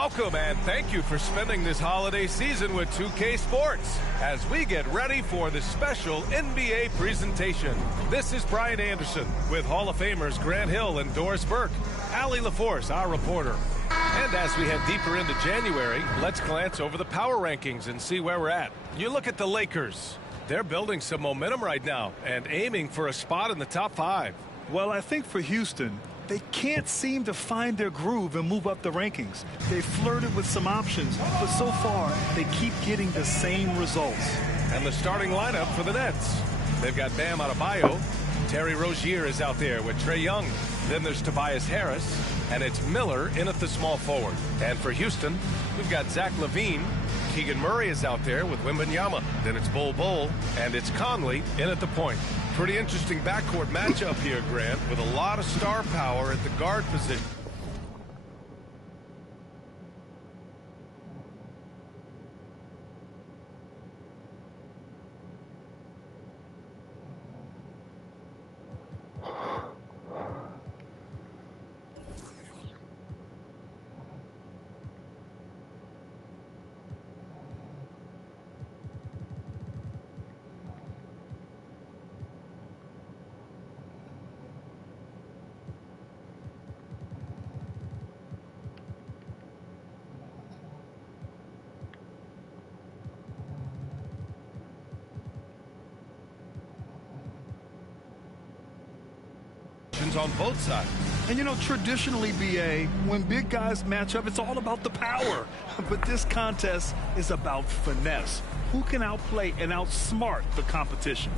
Welcome and thank you for spending this holiday season with 2K Sports as we get ready for the special NBA presentation. This is Brian Anderson with Hall of Famers Grant Hill and Doris Burke, Allie LaForce, our reporter. And as we head deeper into January, let's glance over the power rankings and see where we're at. You look at the Lakers. They're building some momentum right now and aiming for a spot in the top 5. Well, I think for Houston, they can't seem to find their groove and move up the rankings. They flirted with some options, but so far, they keep getting the same results. And the starting lineup for the Nets. They've got Bam Adebayo. Terry Rozier is out there with Trae Young. Then there's Tobias Harris. And it's Miller in at the small forward. And for Houston, we've got Zach LaVine. Keegan Murray is out there with Wembanyama. Then it's Bol, and it's Conley in at the point. Pretty interesting backcourt matchup here, Grant, with a lot of star power at the guard position. On both sides. And you know, traditionally, BA, when big guys match up, it's all about the power. But this contest is about finesse. Who can outplay and outsmart the competition?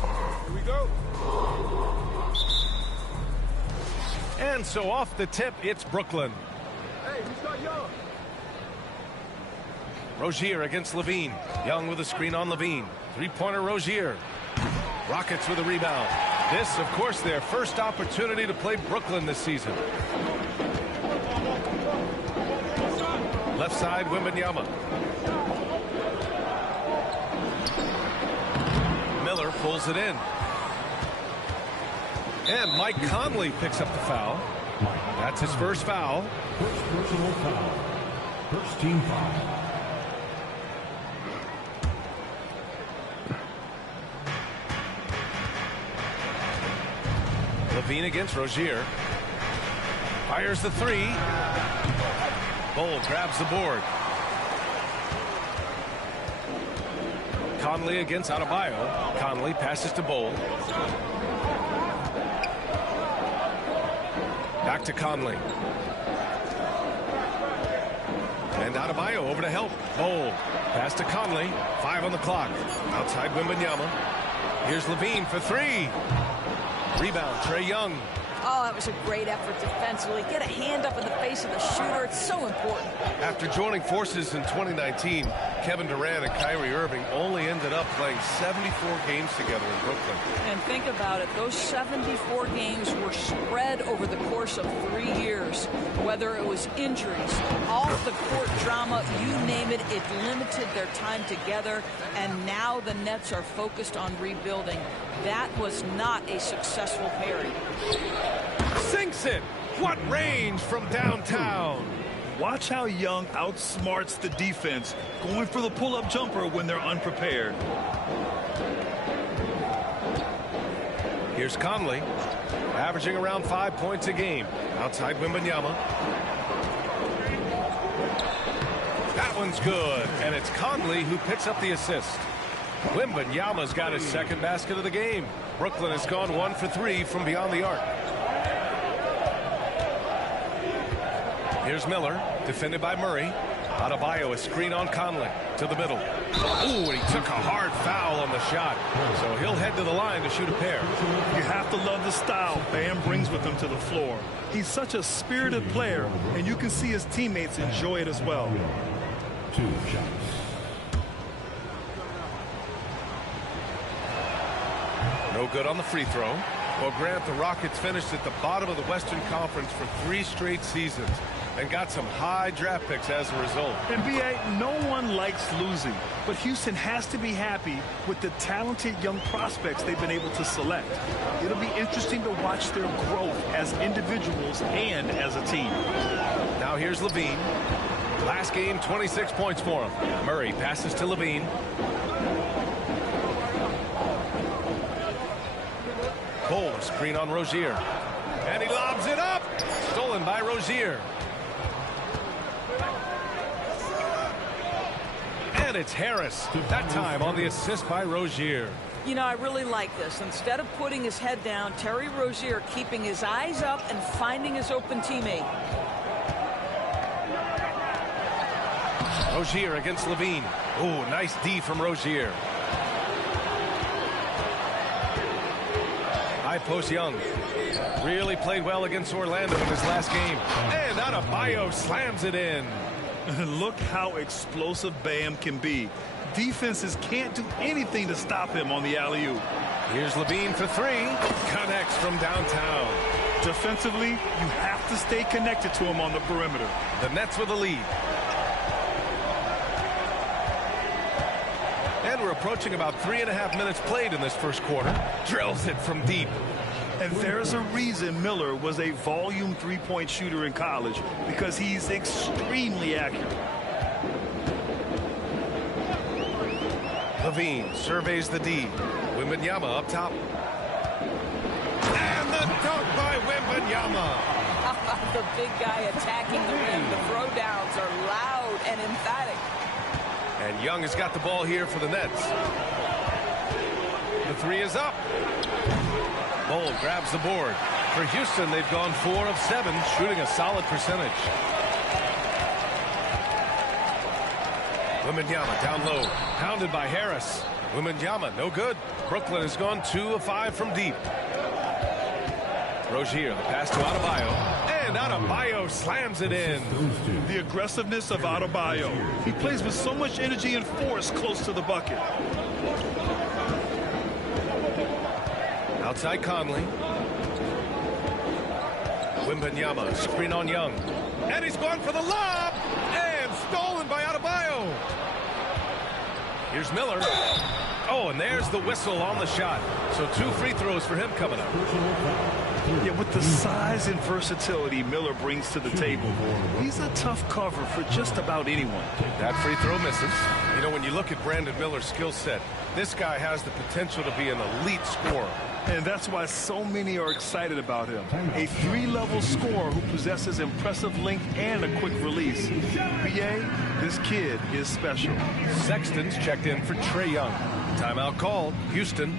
Here we go. And so off the tip, it's Brooklyn. Hey, who's got Young? Rozier against LaVine. Young with a screen on LaVine. Three-pointer Rozier. Rockets with a rebound. This, of course, their first opportunity to play Brooklyn this season. Left side, Wembanyama. Miller pulls it in. And Mike Conley picks up the foul. That's his first foul. First personal foul. First team foul. LaVine against Rozier. Fires the three. Bol grabs the board. Conley against Adebayo. Conley passes to Bol. Back to Conley. And Adebayo over to help. Bol. Pass to Conley. 5 on the clock. Outside Wembanyama. Here's LaVine for 3. Rebound, Trae Young. Oh, that was a great effort defensively. Get a hand up in the face of the shooter. It's so important. After joining forces in 2019, Kevin Durant and Kyrie Irving only ended up playing 74 games together in Brooklyn. And think about it. Those 74 games were spread over the course of 3 years. Whether it was injuries, off-the-court drama, you name it, it limited their time together. And now the Nets are focused on rebuilding. That was not a successful pairing. Sinks it. What range from downtown. Watch how Young outsmarts the defense, going for the pull-up jumper when they're unprepared. Here's Conley, averaging around 5 points a game. Outside Wembanyama. That one's good, and it's Conley who picks up the assist. Wembanyama's got his second basket of the game. Brooklyn has gone 1 for 3 from beyond the arc. Here's Miller, defended by Murray. Adebayo, a screen on Conley to the middle. Ooh, and he took a hard foul on the shot. So he'll head to the line to shoot a pair. You have to love the style Bam brings with him to the floor. He's such a spirited player, and you can see his teammates enjoy it as well. 2 shots. No good on the free throw. Well, Grant, the Rockets finished at the bottom of the Western Conference for 3 straight seasons. and got some high draft picks as a result. And BA, no one likes losing, but Houston has to be happy with the talented young prospects they've been able to select. It'll be interesting to watch their growth as individuals and as a team. Now here's Levine. Last game, 26 points for him. Murray passes to Levine. Cole, screen on Rozier. And he lobs it up. Stolen by Rozier. And it's Harris. That time on the assist by Rozier. You know, I really like this. Instead of putting his head down, Terry Rozier keeping his eyes up and finding his open teammate. Rozier against Levine. Oh, nice D from Rozier. High post Young. Really played well against Orlando in his last game. And Adebayo slams it in. Look how explosive Bam can be. Defenses can't do anything to stop him on the alley-oop. Here's Levine for three. Connects from downtown. Defensively, you have to stay connected to him on the perimeter. The Nets with a lead. And we're approaching about 3.5 minutes played in this first quarter. Drills it from deep. And there's a reason Miller was a volume three-point shooter in college, because he's extremely accurate. Levine surveys the D. Wembanyama up top. And the dunk by Wembanyama. The big guy attacking the rim. The throwdowns are loud and emphatic. And Young has got the ball here for the Nets. The three is up. Bol grabs the board. For Houston, they've gone 4 of 7, shooting a solid percentage. Wembanyama down low, pounded by Harris. Wembanyama, no good. Brooklyn has gone 2 of 5 from deep. Rozier, the pass to Adebayo. And Adebayo slams it in. The aggressiveness of Adebayo. He plays with so much energy and force close to the bucket. Outside Conley. Wembanyama, screen on Young. And he's gone for the lob. And stolen by Adebayo. Here's Miller. Oh, and there's the whistle on the shot. So 2 free throws for him coming up. Yeah, with the size and versatility Miller brings to the table, he's a tough cover for just about anyone. That free throw misses. You know, when you look at Brandon Miller's skill set, this guy has the potential to be an elite scorer. And that's why so many are excited about him. A 3-level scorer who possesses impressive length and a quick release. BA, this kid is special. Sexton's checked in for Trae Young. Timeout called. Houston.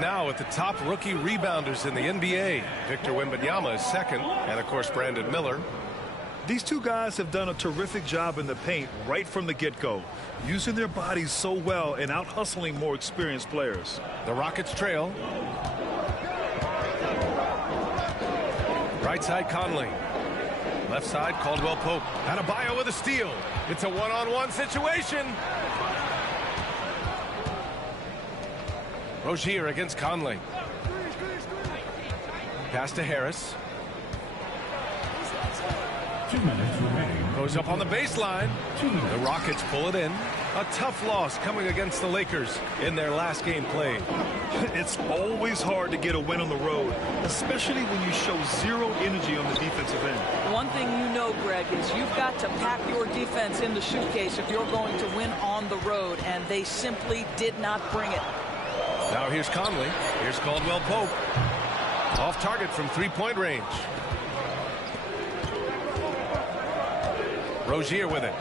Now at the top rookie rebounders in the NBA. Victor Wembanyama is second, and of course Brandon Miller. These two guys have done a terrific job in the paint right from the get-go, using their bodies so well and out-hustling more experienced players. The Rockets trail. Right side Conley. Left side Caldwell Pope. Adebayo with a steal. It's a one-on-one situation. Rozier against Conley. Pass to Harris. 2 minutes remaining. Goes up on the baseline. The Rockets pull it in. A tough loss coming against the Lakers in their last game played. It's always hard to get a win on the road, especially when you show zero energy on the defensive end. One thing you know, Greg, is you've got to pack your defense in the suitcase if you're going to win on the road, and they simply did not bring it. Now here's Conley. Here's Caldwell Pope. Off target from 3-point range. Rozier with it.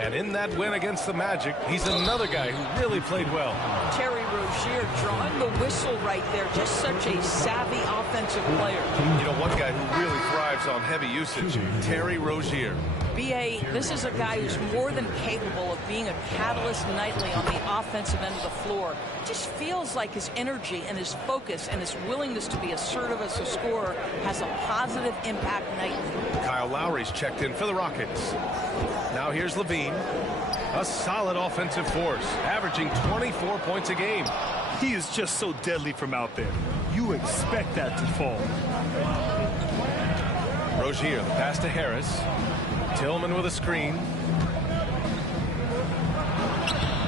And in that win against the Magic, he's another guy who really played well. Terry Rozier drawing the whistle right there. Just such a savvy offensive player. You know, one guy who really thrives on heavy usage, Terry Rozier. B.A., this is a guy who's more than capable of being a catalyst nightly on the offensive end of the floor. Just feels like his energy and his focus and his willingness to be assertive as a scorer has a positive impact nightly. Kyle Lowry's checked in for the Rockets. Now here's Levine. A solid offensive force, averaging 24 points a game. He is just so deadly from out there. You expect that to fall. Rozier, the pass to Harris. Tillman with a screen.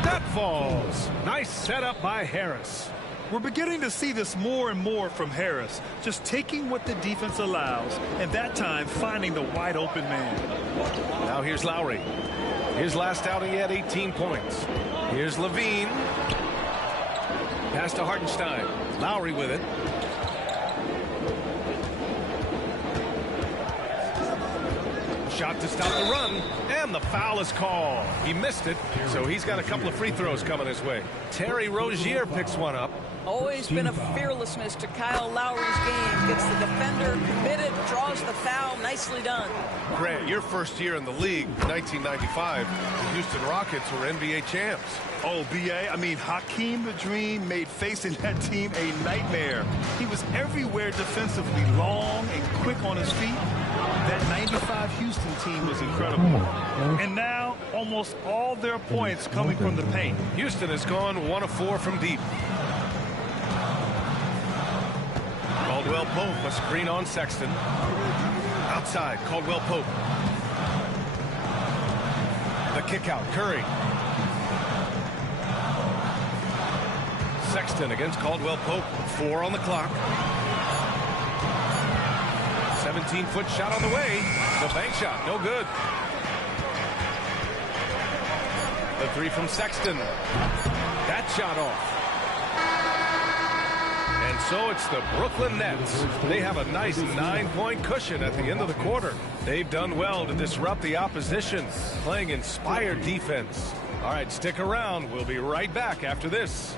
That falls. Nice setup by Harris. We're beginning to see this more and more from Harris, just taking what the defense allows, and that time finding the wide open man. Now here's Lowry. His last outing, he had 18 points. Here's Levine. Pass to Hartenstein. Lowry with it. Shot to stop the run, and the foul is called. He missed it, so he's got a couple of free throws coming his way. Terry Rozier picks one up. Always been a fearlessness to Kyle Lowry's game. Gets the defender committed, draws the foul. Nicely done. Grant, your first year in the league, 1995, the Houston Rockets were NBA champs. Oh, B.A., I mean, Hakeem the Dream made facing that team a nightmare. He was everywhere defensively, long and quick on his feet. That 95 Houston team was incredible. And now, almost all their points coming from the paint. Houston has gone 1 of 4 from deep. Caldwell Pope, a screen on Sexton. Outside, Caldwell Pope. The kick out, Curry. Sexton against Caldwell Pope. 4 on the clock. 17-foot shot on the way. The bank shot, no good. The three from Sexton. That shot off. And so it's the Brooklyn Nets. They have a nice 9-point cushion at the end of the quarter. They've done well to disrupt the opposition, playing inspired defense. All right, stick around. We'll be right back after this.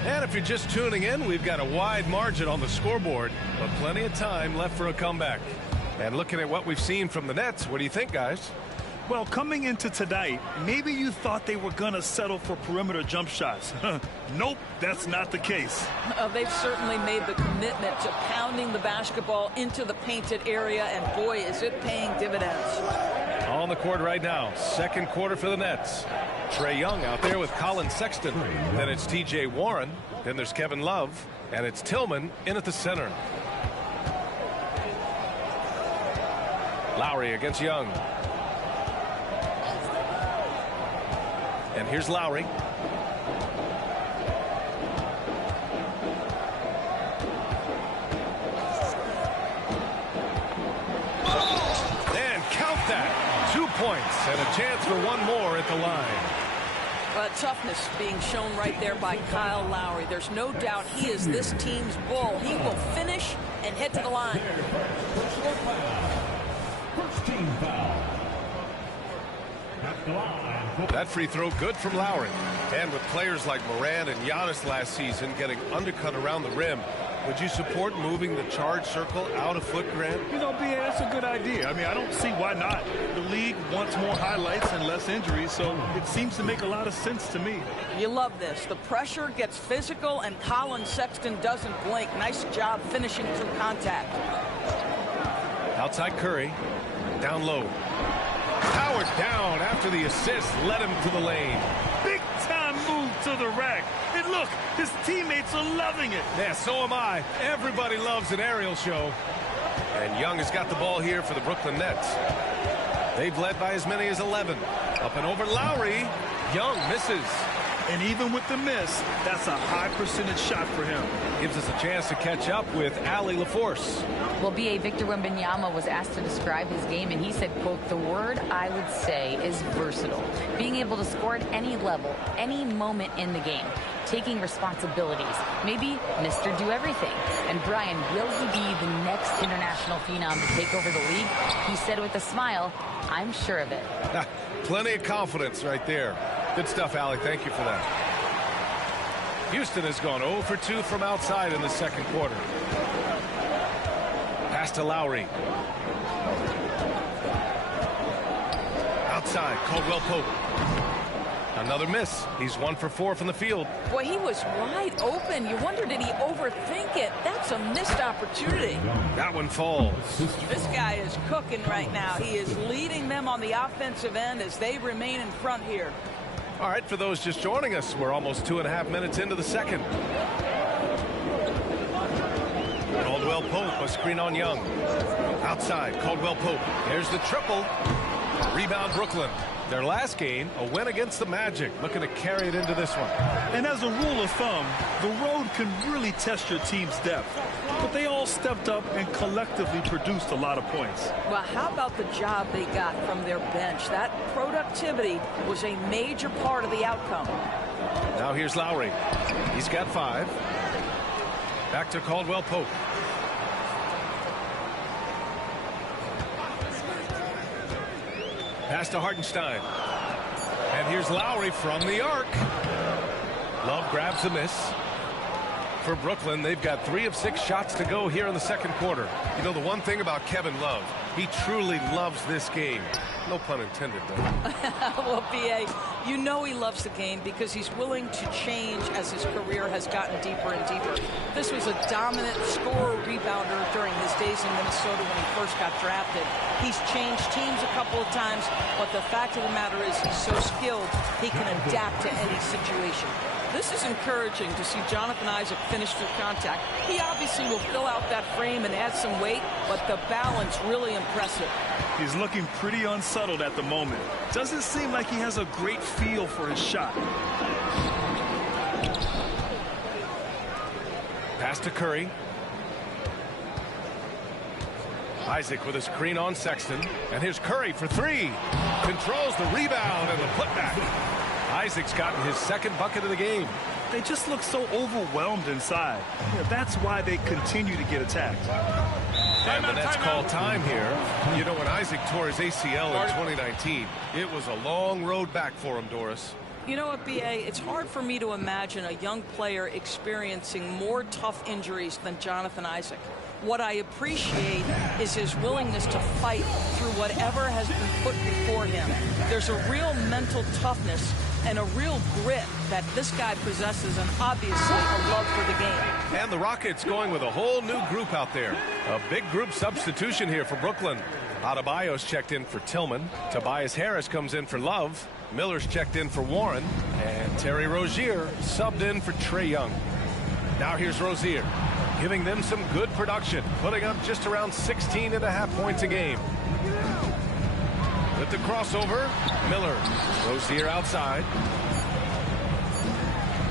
And if you're just tuning in, we've got a wide margin on the scoreboard, but plenty of time left for a comeback. And looking at what we've seen from the Nets, what do you think, guys? Well, coming into tonight, maybe you thought they were going to settle for perimeter jump shots. Nope, that's not the case. They've certainly made the commitment to pounding the basketball into the painted area, and boy, is it paying dividends. On the court right now, second quarter for the Nets. Trae Young out there with Colin Sexton. Then it's T.J. Warren. Then there's Kevin Love. And it's Tillman in at the center. Lowry against Young. And here's Lowry. And count that. 2 points and a chance for one more at the line. Toughness being shown right there by Kyle Lowry. There's no doubt he is this team's bull. He will finish and head to the line. First team foul. At the line. That free throw good from Lowry. And with players like Morant and Giannis last season getting undercut around the rim, would you support moving the charge circle out a foot, Grant? You know, B.A., that's a good idea. I mean, I don't see why not. The league wants more highlights and less injuries, so it seems to make a lot of sense to me. You love this. The pressure gets physical, and Colin Sexton doesn't blink. Nice job finishing through contact. Outside Curry. Down low. Powered down after the assist led him to the lane. Big time move to the rack. And look, his teammates are loving it. Yeah, so am I. Everybody loves an aerial show. And Young has got the ball here for the Brooklyn Nets. They've led by as many as 11. Up and over Lowry. Young misses. And even with the miss, that's a high percentage shot for him. Gives us a chance to catch up with Ali LaForce. Well, B.A. Victor Wembanyama was asked to describe his game, and he said, quote, "The word I would say is versatile. Being able to score at any level, any moment in the game. Taking responsibilities. Maybe Mr. Do Everything." And Brian, will he be the next international phenom to take over the league? He said with a smile, "I'm sure of it." Plenty of confidence right there. Good stuff, Allie. Thank you for that. Houston has gone 0 for 2 from outside in the second quarter. Pass to Lowry. Outside, Caldwell Pope. Another miss. He's 1 for 4 from the field. Boy, he was wide open. You wonder, did he overthink it? That's a missed opportunity. That one falls. This guy is cooking right now. He is leading them on the offensive end as they remain in front here. All right, for those just joining us, we're almost 2.5 minutes into the second. Caldwell Pope, a screen on Young. Outside, Caldwell Pope. There's the triple. Rebound, Brooklyn. Their last game, a win against the Magic, looking to carry it into this one. And as a rule of thumb, the road can really test your team's depth. But they all stepped up and collectively produced a lot of points. Well, how about the job they got from their bench? That productivity was a major part of the outcome. Now here's Lowry. He's got 5. Back to Caldwell Pope. Pass to Hartenstein. And here's Lowry from the arc. Love grabs a miss. For Brooklyn, they've got 3 of 6 shots to go here in the second quarter. You know, the one thing about Kevin Love, he truly loves this game. No pun intended, though. Well, B.A., you know he loves the game because he's willing to change as his career has gotten deeper and deeper. This was a dominant scorer-rebounder during his days in Minnesota when he first got drafted. He's changed teams a couple of times, but the fact of the matter is he's so skilled, he can adapt to any situation. This is encouraging to see Jonathan Isaac finish through contact. He obviously will fill out that frame and add some weight, but the balance really impressive. He's looking pretty unsettled at the moment. Doesn't seem like he has a great feel for his shot. Pass to Curry. Isaac with a screen on Sexton. And here's Curry for 3. Controls the rebound and the putback. Isaac's gotten his second bucket of the game. They just look so overwhelmed inside. Yeah, that's why they continue to get attacked. And the Nets call time here. You know, when Isaac tore his ACL in 2019, it was a long road back for him, Doris. You know what, B.A., it's hard for me to imagine a young player experiencing more tough injuries than Jonathan Isaac. What I appreciate is his willingness to fight through whatever has been put before him. There's a real mental toughness and a real grit that this guy possesses, and obviously a love for the game. And the Rockets going with a whole new group out there. A big group substitution here for Brooklyn. Adebayo's checked in for Tillman. Tobias Harris comes in for Love. Miller's checked in for Warren. And Terry Rozier subbed in for Trae Young. Now here's Rozier, giving them some good production, putting up just around 16.5 points a game. With the crossover, Miller. Rozier outside.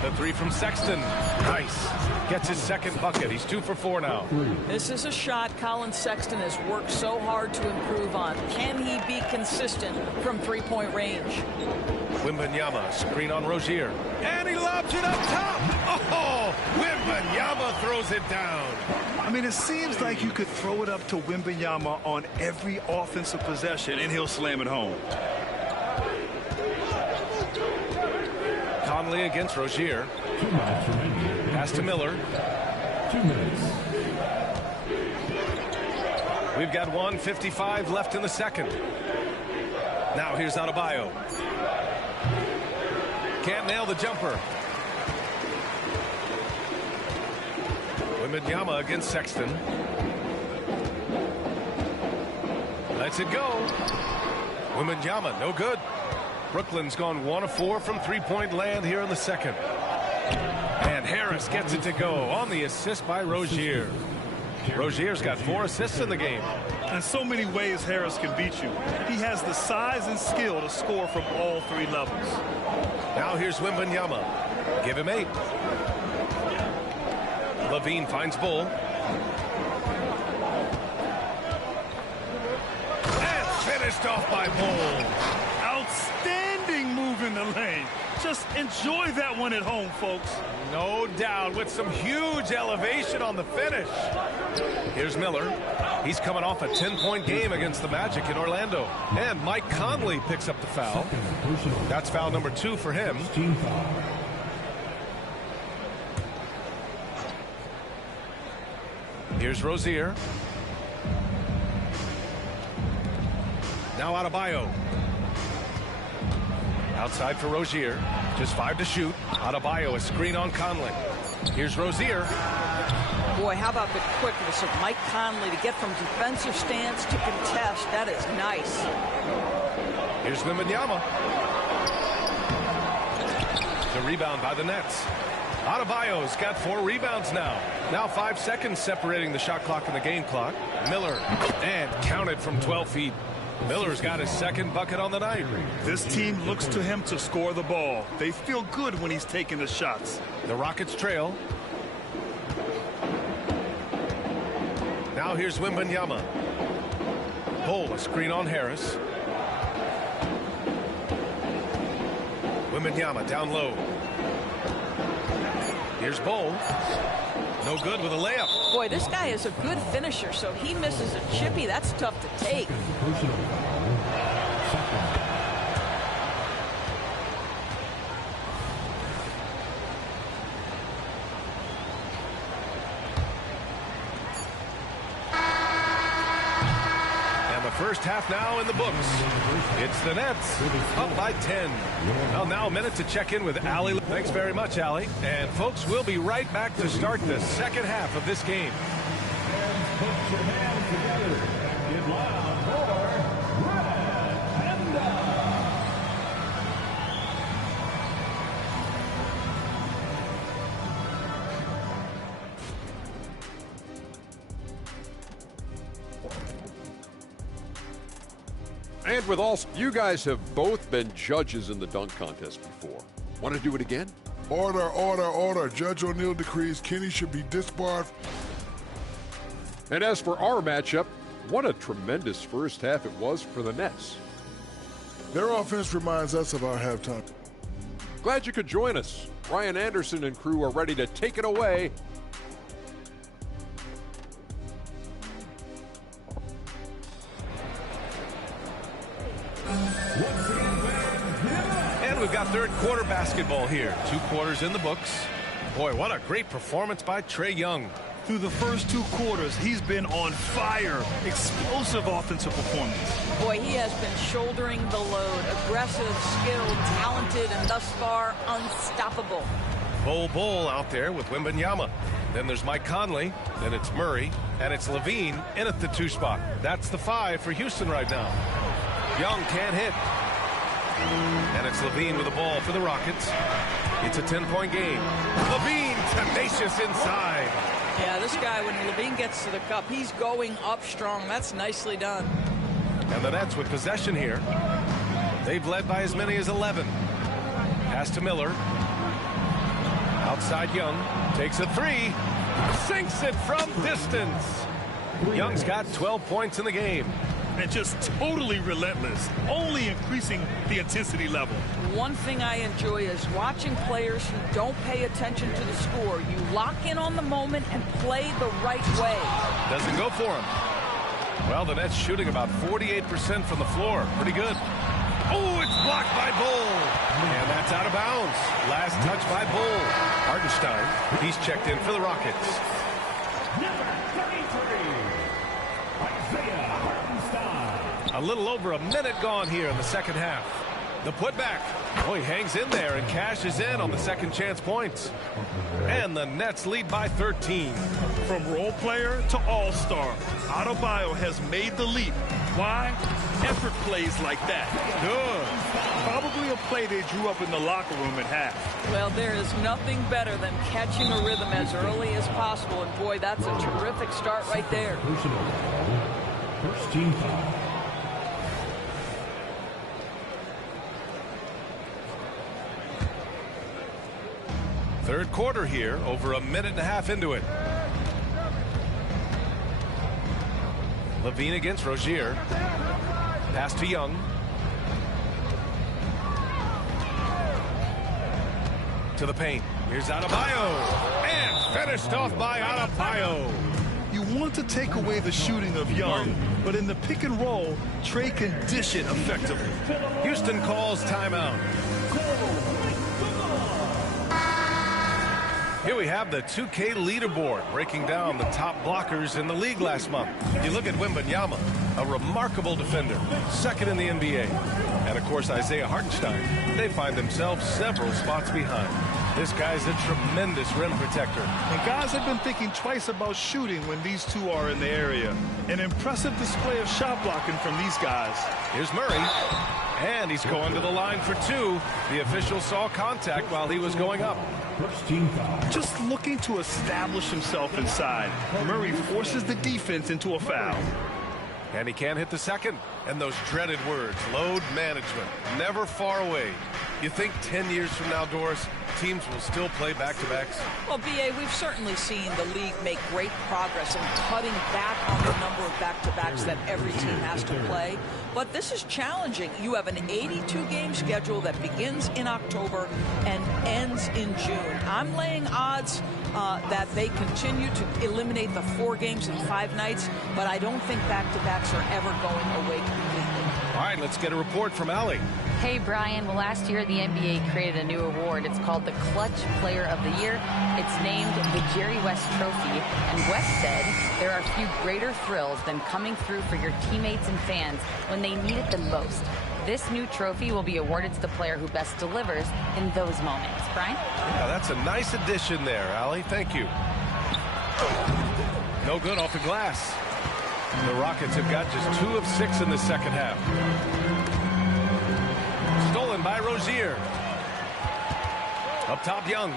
The 3 from Sexton. Nice. Gets his second bucket. He's 2 for 4 now. This is a shot Colin Sexton has worked so hard to improve on. Can he be consistent from 3-point range? Wembanyama, screen on Rozier. And he lobs it up top. Oh, Wembanyama throws it down. I mean, it seems like you could throw it up to Wembanyama on every offensive possession, and he'll slam it home. Conley against Rozier. Pass to Miller. 2 minutes. We've got 1:55 left in the second. Now here's Adebayo. Can't nail the jumper. Wembanyama against Sexton. Lets it go. Wembanyama, no good. Brooklyn's gone 1 of 4 from 3-point land here in the second. And Harris gets it to go on the assist by Rozier. Rozier's got 4 assists in the game. In so many ways, Harris can beat you. He has the size and skill to score from all three levels. Now here's Wembanyama. Give him 8. Levine finds Bull. And finished off by Bull. Outstanding move in the lane. Just enjoy that one at home, folks. No doubt, with some huge elevation on the finish. Here's Miller. He's coming off a 10-point game against the Magic in Orlando. And Mike Conley picks up the foul. That's foul number 2 for him. Team foul. Here's Rozier. Now Adebayo. Outside for Rozier. Just 5 to shoot. Adebayo, a screen on Conley. Here's Rozier. Boy, how about the quickness of Mike Conley to get from defensive stance to contest. That is nice. Here's Wembanyama. The rebound by the Nets. Adebayo's got 4 rebounds now. Now 5 seconds separating the shot clock and the game clock. Miller, and counted from 12 feet. Miller's got his second bucket on the night. This team looks to him to score the ball. They feel good when he's taking the shots. The Rockets trail. Now here's Wembanyama. Bull, a screen on Harris. Wembanyama down low. Here's Bull. No good with a layup. Boy, this guy is a good finisher, so he misses a chippy. That's tough to take. Personal foul. Second. First half now in the books. It's the Nets up by 10. Well, now a minute to check in with Allie. Thanks very much, Allie. And folks, we'll be right back to start the second half of this game. Put your hands together. Get loud for Red Panda. And with all, you guys have both been judges in the dunk contest before. Want to do it again? Order, order, order. Judge O'Neal decrees Kenny should be disbarred. And as for our matchup, what a tremendous first half it was for the Nets. Their offense reminds us of our halftime. Glad you could join us. Ryan Anderson and crew are ready to take it away. And we've got third quarter basketball here. 2 quarters in the books. Boy, what a great performance by Trae Young. Through the first 2 quarters, he's been on fire. Explosive offensive performance. Boy, he has been shouldering the load. Aggressive, skilled, talented, and thus far unstoppable. Bull out there with Wembanyama. Then there's Mike Conley. Then it's Murray. And it's Levine in at the 2 spot. That's the 5 for Houston right now. Young can't hit. And it's Levine with the ball for the Rockets. It's a 10-point game. Levine tenacious inside. Yeah, this guy, when Levine gets to the cup, he's going up strong. That's nicely done. And the Nets with possession here. They've led by as many as 11. Pass to Miller. Outside Young. Takes a 3. Sinks it from distance. Young's got 12 points in the game. And just totally relentless, only increasing the intensity level. One thing I enjoy is watching players who don't pay attention to the score. You lock in on the moment and play the right way. Doesn't go for him. Well, the Nets shooting about 48% from the floor. Pretty good. Oh, it's blocked by Bull. And that's out of bounds. Last touch by Bull. Hartenstein, he's checked in for the Rockets. Number 33, Isaiah Hartenstein. A little over a minute gone here in the second half. The putback. Oh, he hangs in there and cashes in on the second chance points. And the Nets lead by 13. From role player to all-star, Adebayo has made the leap. Why? Effort plays like that. Good. Probably a play they drew up in the locker room at half. Well, there is nothing better than catching a rhythm as early as possible. And boy, that's a terrific start right there. Personal foul. First team foul. Third quarter here, over a minute and a half into it. Levine against Rozier. Pass to Young. To the paint. Here's Adebayo. And finished off by Adebayo. You want to take away the shooting of Young, but in the pick and roll, Trey can dish it effectively. Houston calls timeout. Here we have the 2K leaderboard breaking down the top blockers in the league last month. You look at Wembanyama, a remarkable defender, second in the NBA. And of course Isaiah Hartenstein. They find themselves several spots behind. This guy's a tremendous rim protector. And guys have been thinking twice about shooting when these two are in the area. An impressive display of shot blocking from these guys. Here's Murray. And he's going to the line for two. The official saw contact while he was going up. First team foul. Just looking to establish himself inside. Murray forces the defense into a foul. And he can't hit the second. And those dreaded words, load management, never far away. You think 10 years from now, Doris, teams will still play back-to-backs? Well, B.A., we've certainly seen the league make great progress in cutting back on the number of back-to-backs that every team has to play. But this is challenging. You have an 82-game schedule that begins in October and ends in June. I'm laying odds that they continue to eliminate the 4 games in 5 nights, but I don't think back-to-backs are ever going away completely. All right, let's get a report from Allie. Hey, Brian. Well, last year the NBA created a new award. It's called the Clutch Player of the Year. It's named the Jerry West Trophy. And West said there are few greater thrills than coming through for your teammates and fans when they need it the most. This new trophy will be awarded to the player who best delivers in those moments. Brian? Yeah, that's a nice addition there, Allie. Thank you. No good off the glass. The Rockets have got just 2 of 6 in the second half. Stolen by Rozier. Up top, Young.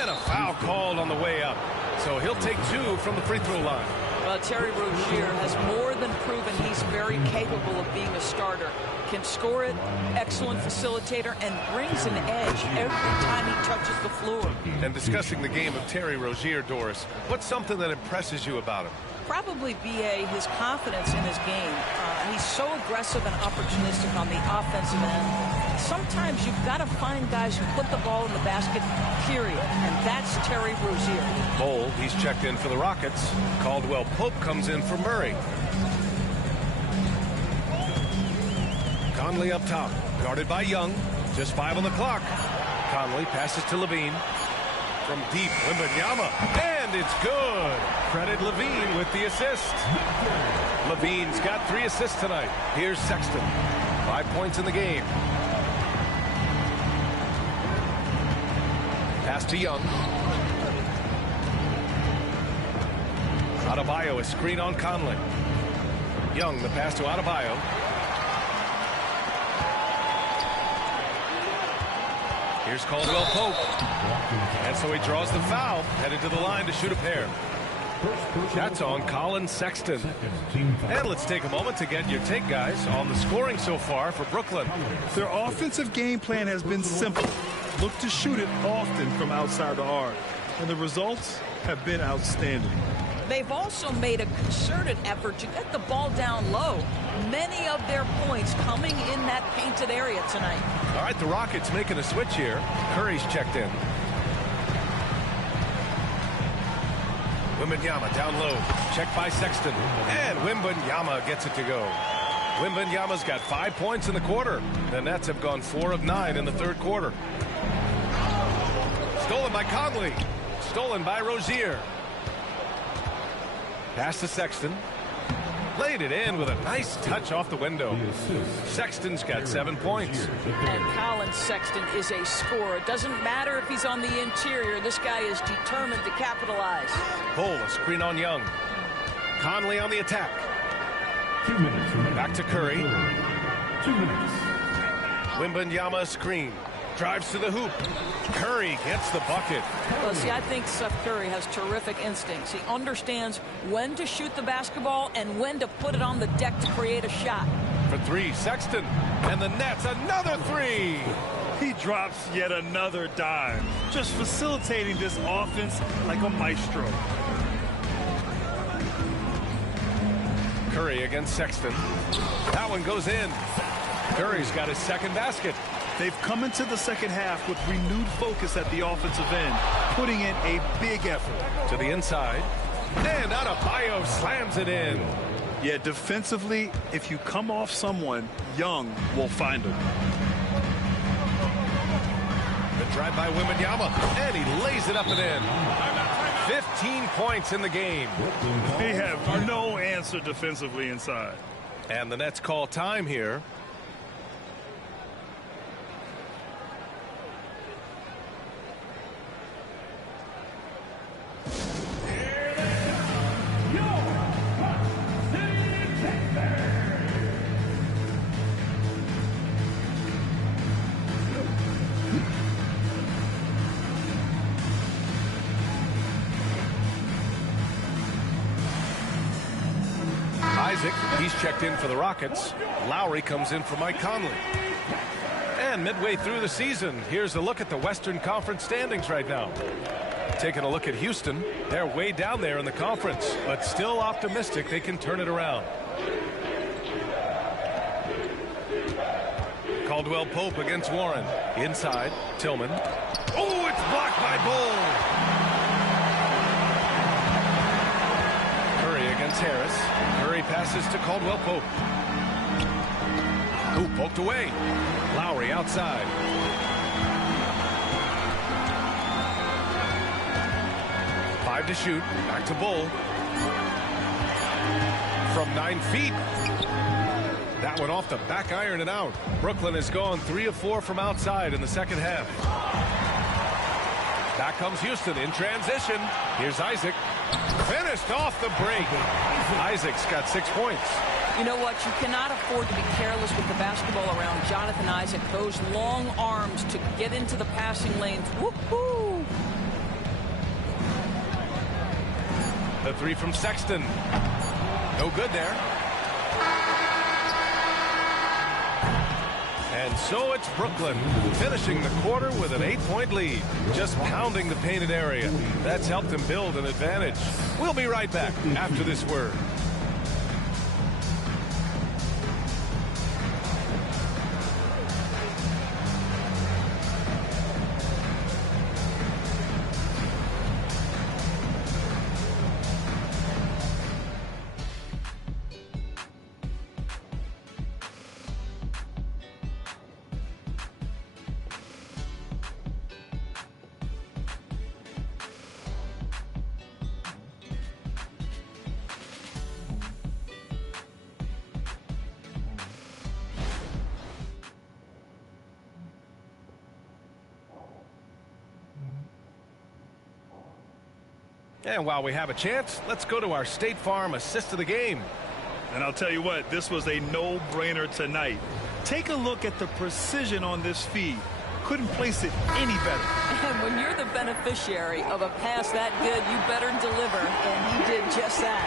And a foul called on the way up. So he'll take 2 from the free throw line. Well, Terry Rozier has more than proven he's very capable of being a starter. Can score it, excellent facilitator, and brings an edge every time he touches the floor. And discussing the game of Terry Rozier, Doris, what's something that impresses you about him? Probably, B.A., his confidence in his game. He's so aggressive and opportunistic on the offensive end. Sometimes you've got to find guys who put the ball in the basket, period. And that's Terry Rozier. Bold, he's checked in for the Rockets. Caldwell Pope comes in for Murray. Conley up top, guarded by Young. Just 5 on the clock. Conley passes to Levine. From deep, Wembanyama. And it's good. Credit Levine with the assist. Levine's got 3 assists tonight. Here's Sexton. 5 points in the game. Pass to Young. Adebayo, a screen on Conley. Young, the pass to Adebayo. Here's Caldwell Pope. And so he draws the foul, headed to the line to shoot a pair. That's on Colin Sexton. And let's take a moment to get your take, guys, on the scoring so far for Brooklyn. Their offensive game plan has been simple. Look to shoot it often from outside the arc. And the results have been outstanding. They've also made a concerted effort to get the ball down low. Many of their points coming in that painted area tonight. All right, the Rockets making a switch here. Curry's checked in. Wembanyama down low. Checked by Sexton. And Wembanyama gets it to go. Wembanyama's got 5 points in the quarter. The Nets have gone 4 of 9 in the third quarter. Stolen by Conley. Stolen by Rozier. Pass to Sexton. Laid it in with a nice touch off the window. Sexton's got 7 points. And Colin Sexton is a scorer. Doesn't matter if he's on the interior. This guy is determined to capitalize. Cole, a screen on Young. Conley on the attack. 2 minutes remaining. Back to Curry. 2 minutes. Wembanyama screen. drives to the hoop. Curry gets the bucket. Well, see, I think Seth Curry has terrific instincts. He understands when to shoot the basketball and when to put it on the deck to create a shot. For three, Sexton. And the Nets, another three. He drops yet another dime, just facilitating this offense like a maestro. Curry against Sexton. That one goes in. Curry's got his second basket. They've come into the second half with renewed focus at the offensive end, putting in a big effort. To the inside. And Adebayo slams it in. Yeah, defensively, if you come off someone, Young will find him. The drive by Wembanyama, and he lays it up and in. 15 points in the game. They have no answer defensively inside. And the Nets call time here. Isaac, he's checked in for the Rockets. Lowry comes in for Mike Conley. And midway through the season, here's a look at the Western Conference standings right now. Taking a look at Houston, they're way down there in the conference, but still optimistic they can turn it around. Caldwell Pope against Warren. Inside, Tillman. Oh, it's blocked by Bull. Against Harris. Curry passes to Caldwell Pope. Who poked away. Lowry outside. Five to shoot. Back to Bull. From 9 feet. That one off the back iron and out. Brooklyn has gone 3 of 4 from outside in the second half. Back comes Houston in transition. Here's Isaac. Finished off the break. Isaac's got 6 points. You know what? You cannot afford to be careless with the basketball around Jonathan Isaac. Those long arms to get into the passing lanes. Woohoo! The three from Sexton. No good there. And so it's Brooklyn finishing the quarter with an 8-point lead, just pounding the painted area. That's helped them build an advantage. We'll be right back after this word. And while we have a chance, let's go to our State Farm assist of the game. And I'll tell you what, this was a no-brainer tonight. Take a look at the precision on this feed. Couldn't place it any better. And when you're the beneficiary of a pass that good, you better deliver, and he did just that.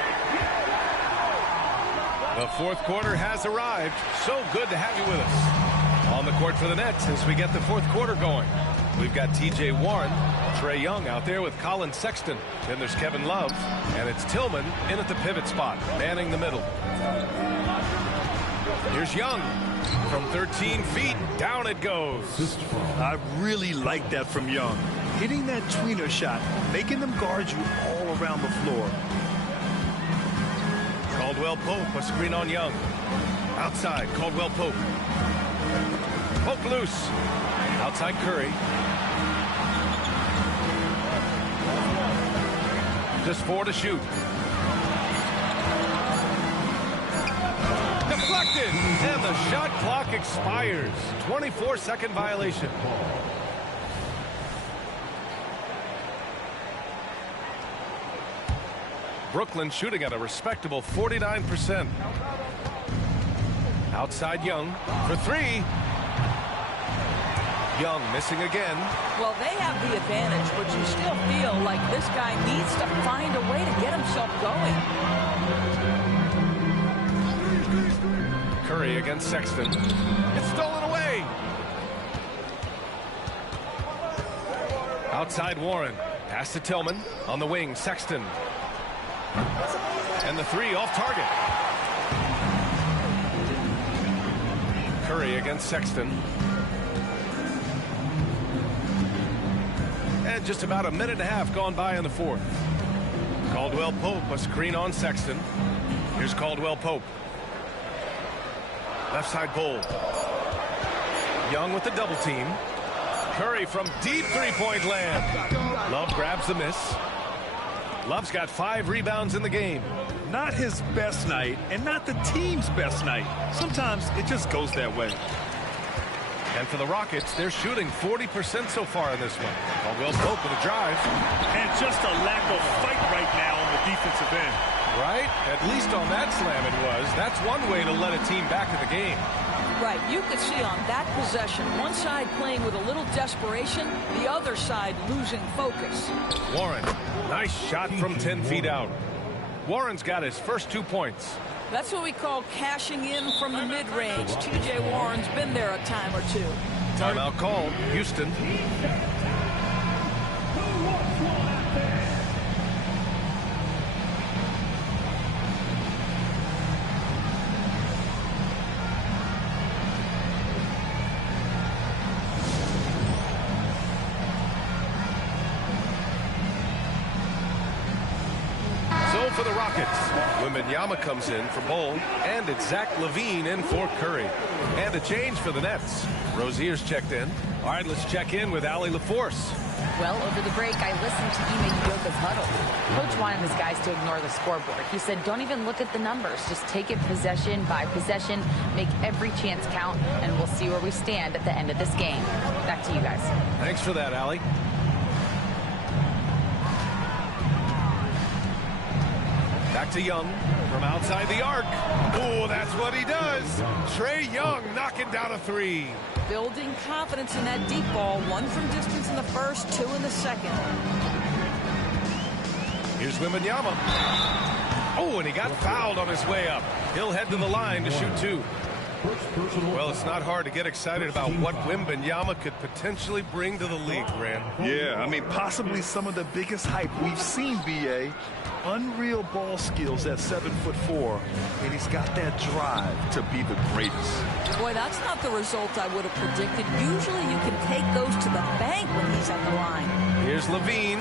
The fourth quarter has arrived. So good to have you with us. On the court for the Nets as we get the fourth quarter going. We've got T.J. Warren, Trae Young out there with Colin Sexton. Then there's Kevin Love, and it's Tillman in at the pivot spot, manning the middle. Here's Young. From 13 feet, down it goes. I really like that from Young. Hitting that tweener shot, making them guard you all around the floor. Caldwell Pope, a screen on Young. Outside, Caldwell Pope. Poke loose. Outside Curry. Just 4 to shoot. Deflected, and the shot clock expires. 24-second violation. Brooklyn shooting at a respectable 49%. Outside Young for 3. Young missing again. Well, they have the advantage, but you still feel like this guy needs to find a way to get himself going. Curry against Sexton. It's stolen away. Outside Warren. Pass to Tillman. On the wing, Sexton. And the three off target. Curry against Sexton. And just about a minute and a half gone by in the fourth. Caldwell Pope, a screen on Sexton. Here's Caldwell Pope. Left side Bold. Young with the double team. Curry from deep three-point land. Love grabs the miss. Love's got 5 rebounds in the game. Not his best night, and not the team's best night. Sometimes it just goes that way. And for the Rockets, they're shooting 40% so far in this one. Caldwell Pope with a drive. And just a lack of fight right now on the defensive end. Right? At least on that slam it was. That's one way to let a team back in the game. Right, you could see on that possession, one side playing with a little desperation, the other side losing focus. Warren, nice shot from 10 feet out. Warren's got his first 2 points. That's what we call cashing in from the mid-range. T.J. Warren's been there a time or two. Timeout called. Houston. For the Rockets, Wembanyama comes in for Bowl, and it's Zach LaVine in for Curry. And a change for the Nets. Rozier's checked in. All right, let's check in with Allie LaForce. Well, over the break, I listened to Ime Udoka's huddle. Coach wanted his guys to ignore the scoreboard. He said, don't even look at the numbers. Just take it possession by possession, make every chance count, and we'll see where we stand at the end of this game. Back to you guys. Thanks for that, Allie. Back to Young from outside the arc. Oh, that's what he does. Trae Young knocking down a 3. Building confidence in that deep ball. 1 from distance in the first, 2 in the second. Here's Wembanyama. Oh, and he got fouled on his way up. He'll head to the line to shoot 2. Well, it's not hard to get excited about what Wembanyama could potentially bring to the league, Grant. Yeah, I mean, possibly some of the biggest hype we've seen, B.A. Unreal ball skills at 7'4", and he's got that drive to be the greatest. Boy, that's not the result I would have predicted. Usually you can take those to the bank when he's at the line. Here's LaVine.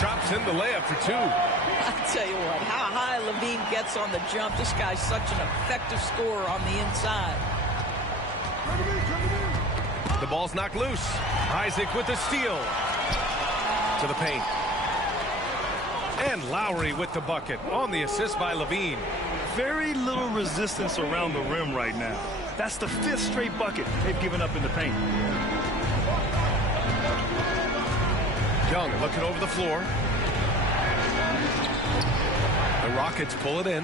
Drops in the layup for 2. I tell you what, how high LaVine gets on the jump. This guy's such an effective scorer on the inside. The ball's knocked loose. Isaac with the steal. To the paint. And Lowry with the bucket on the assist by LaVine. Very little resistance around the rim right now. That's the 5th straight bucket they've given up in the paint. Young looking over the floor. The Rockets pull it in.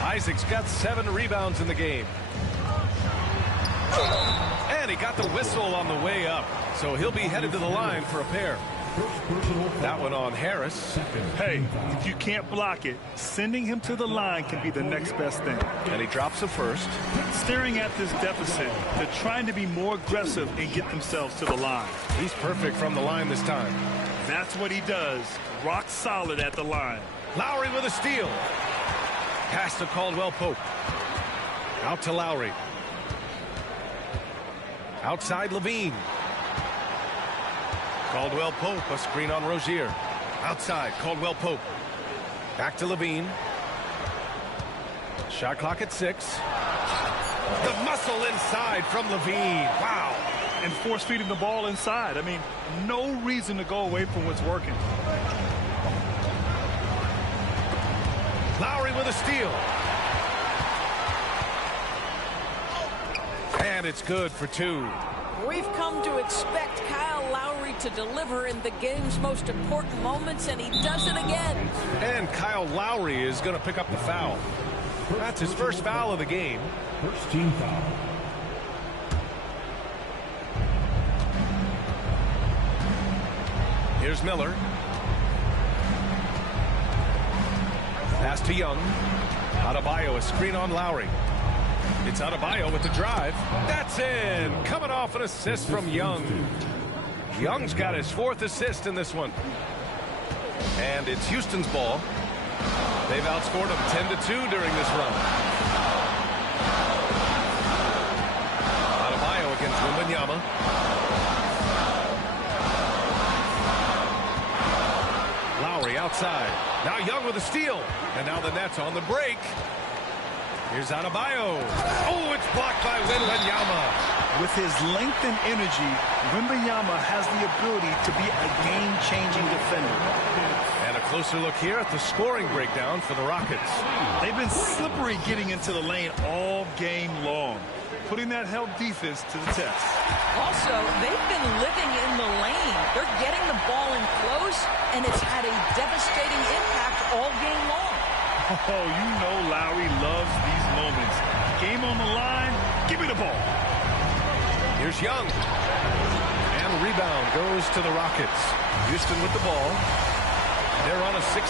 Isaac's got 7 rebounds in the game. And he got the whistle on the way up. So he'll be headed to the line for a pair. That one on Harris. Hey, if you can't block it, sending him to the line can be the next best thing. And he drops the first. Staring at this deficit, they're trying to be more aggressive and get themselves to the line. He's perfect from the line this time. That's what he does. Rock solid at the line. Lowry with a steal. Pass to Caldwell Pope. Out to Lowry. Outside LaVine. Caldwell Pope, a screen on Rozier. Outside, Caldwell Pope. Back to LaVine. Shot clock at 6. The muscle inside from LaVine. Wow. And force feeding the ball inside. I mean, no reason to go away from what's working. Lowry with a steal. And it's good for 2. We've come to expect Kyle Lowry to deliver in the game's most important moments, and he does it again. And Kyle Lowry is going to pick up the foul. That's his first foul of the game. First team foul. Here's Miller. Pass to Young. Adebayo, a screen on Lowry. It's Adebayo with the drive. That's in. Coming off an assist from Young. Young's got his 4th assist in this one. And it's Houston's ball. They've outscored them 10-2 during this run. Adebayo against Wembanyama. Lowry outside. Now Young with a steal. And now the Nets on the break. Here's Adebayo. Oh, it's blocked by Wembanyama. With his length and energy, Wembanyama has the ability to be a game-changing defender. And a closer look here at the scoring breakdown for the Rockets. They've been slippery getting into the lane all game long, putting that help defense to the test. Also, they've been living in the lane. They're getting the ball in close, and it's had a devastating impact all game long. Oh, you know Lowry loves these moments. Game on the line, give me the ball. Here's Young. And rebound goes to the Rockets. Houston with the ball. They're on a 16-7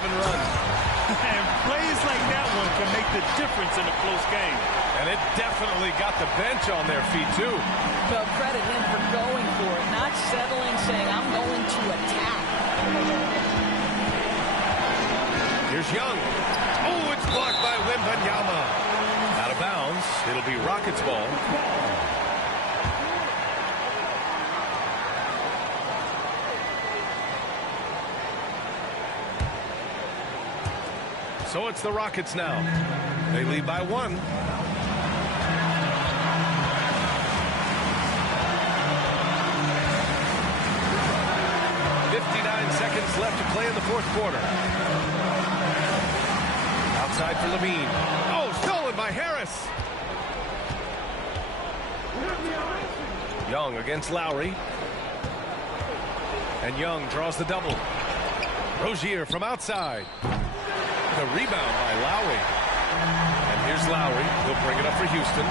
run. And plays like that one can make the difference in a close game. And it definitely got the bench on their feet, too. Well, credit him for going for it, not settling, saying, I'm going to attack. Here's Young. Oh, it's blocked by Wembanyama. Out of bounds. It'll be Rockets ball. So it's the Rockets now. They lead by 1. Seconds left to play in the 4th quarter. Outside for Levine. Oh, stolen by Harris. Young against Lowry. And Young draws the double. Rozier from outside. The rebound by Lowry. And here's Lowry. He'll bring it up for Houston.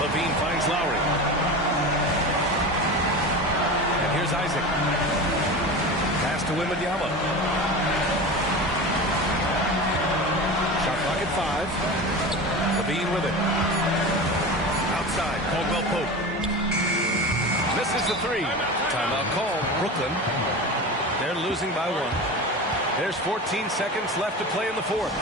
Levine finds Lowry. Here's Isaac. Pass to Wembanyama. Shot clock at 5. Levine with it. Outside, Caldwell Pope. Misses the 3. Timeout called. Brooklyn. They're losing by 1. There's 14 seconds left to play in the 4th.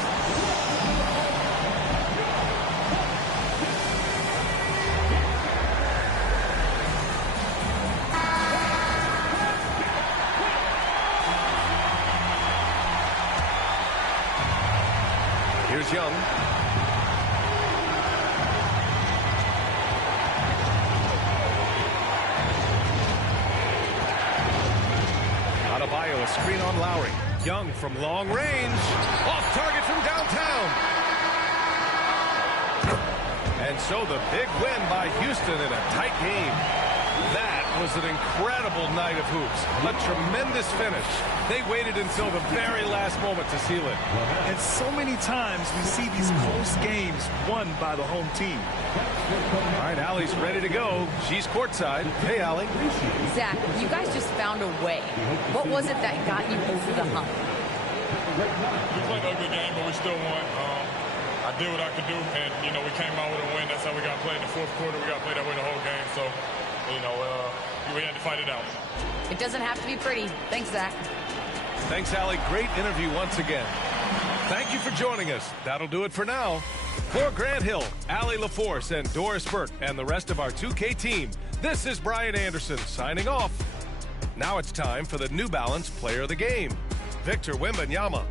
Here's Young. Adebayo, a screen on Lowry. Young from long range. Off target from downtown. And so the big win by Houston in a tight game. That was an incredible night of hoops. A tremendous finish. They waited until the very last moment to seal it. And so many times we see these close games won by the home team. All right, Allie's ready to go. She's courtside. Hey, Allie. Zach, you guys just found a way. What was it that got you over the hump? We played a good game, but we still won. I did what I could do, and, we came out with a win. That's how we got played in the 4th quarter. We got played that way the whole game, so, we had to fight it out. It doesn't have to be pretty. Thanks, Zach. Thanks, Allie. Great interview once again. Thank you for joining us. That'll do it for now. For Grant Hill, Allie LaForce, and Doris Burke, and the rest of our 2K team, this is Brian Anderson signing off. Now it's time for the New Balance Player of the Game, Victor Wembanyama.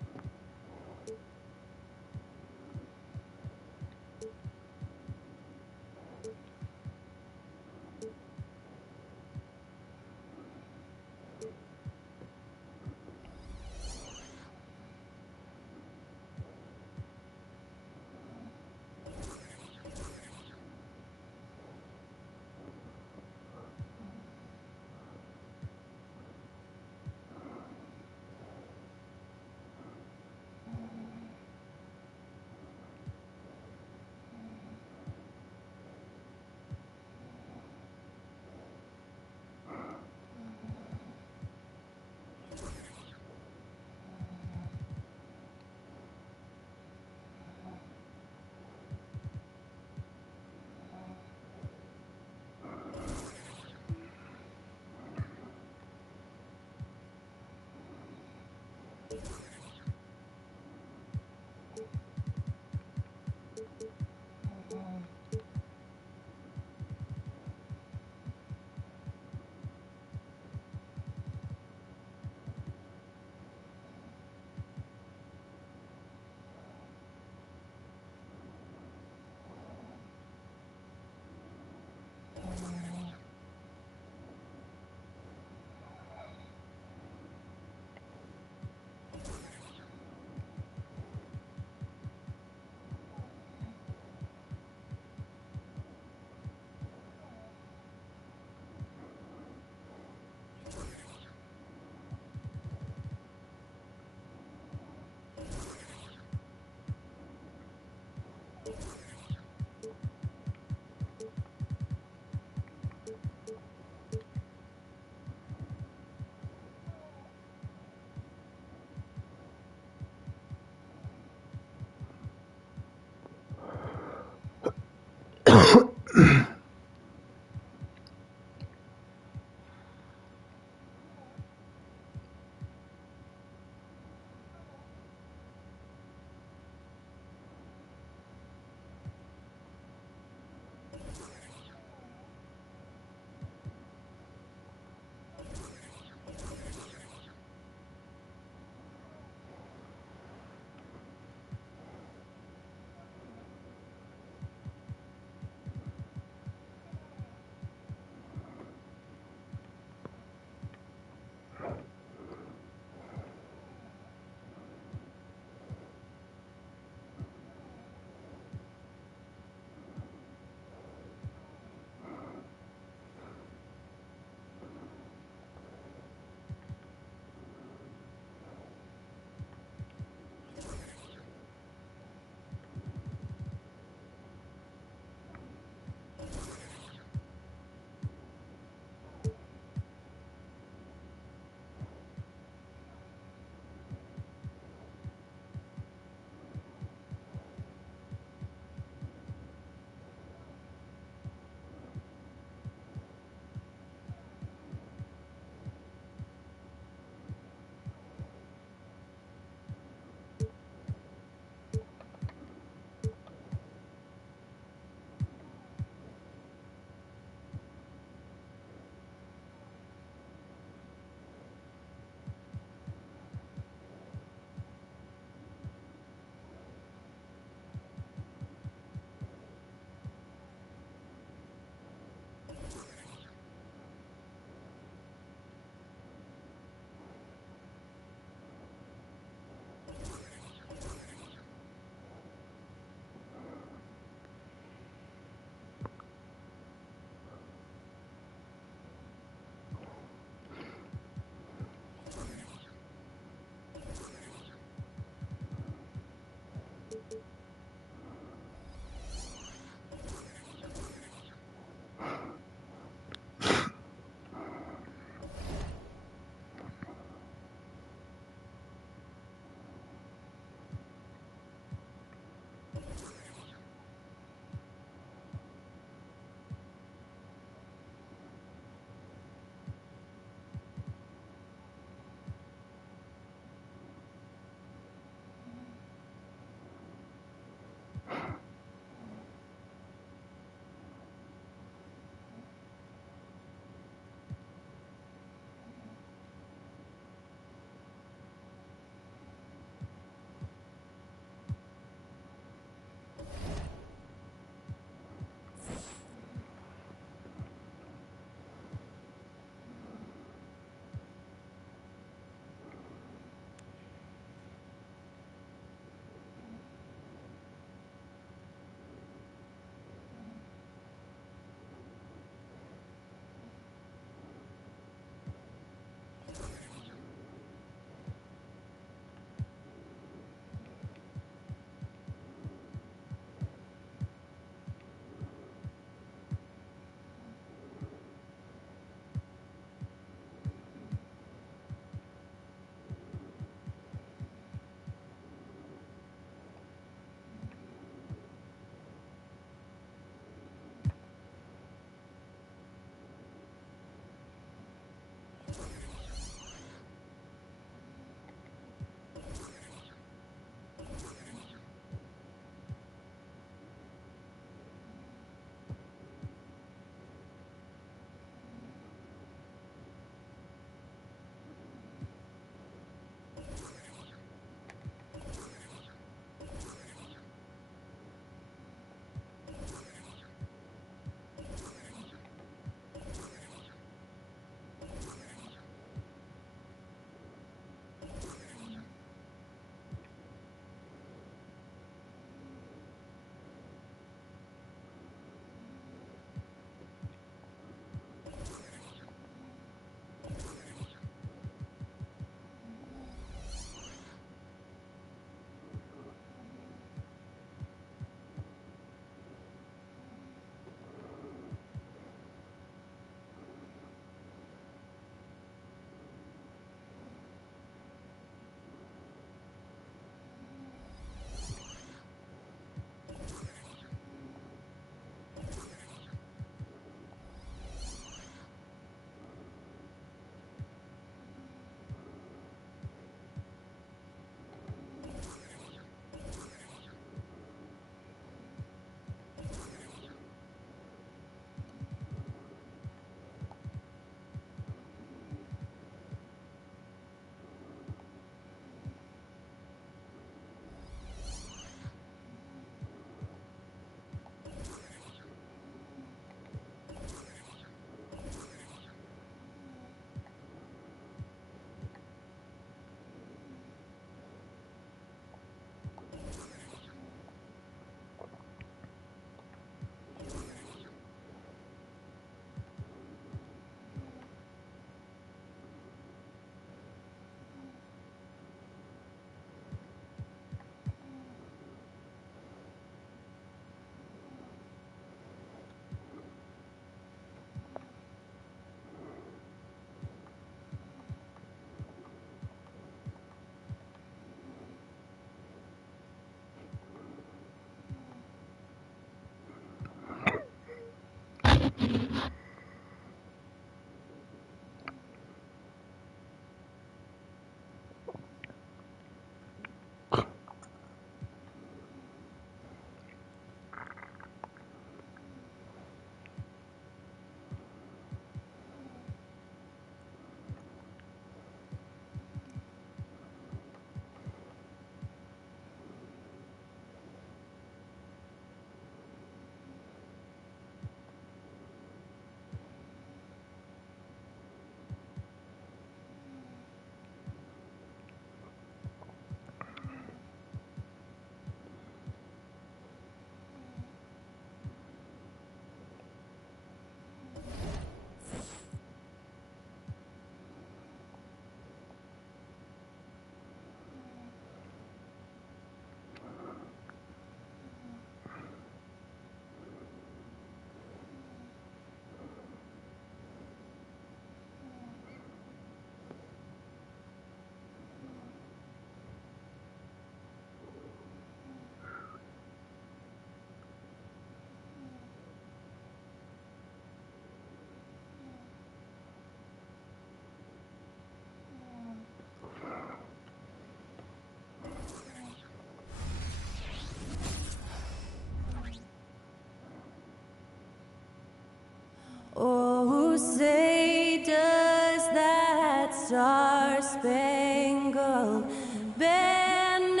say does that star-spangled banner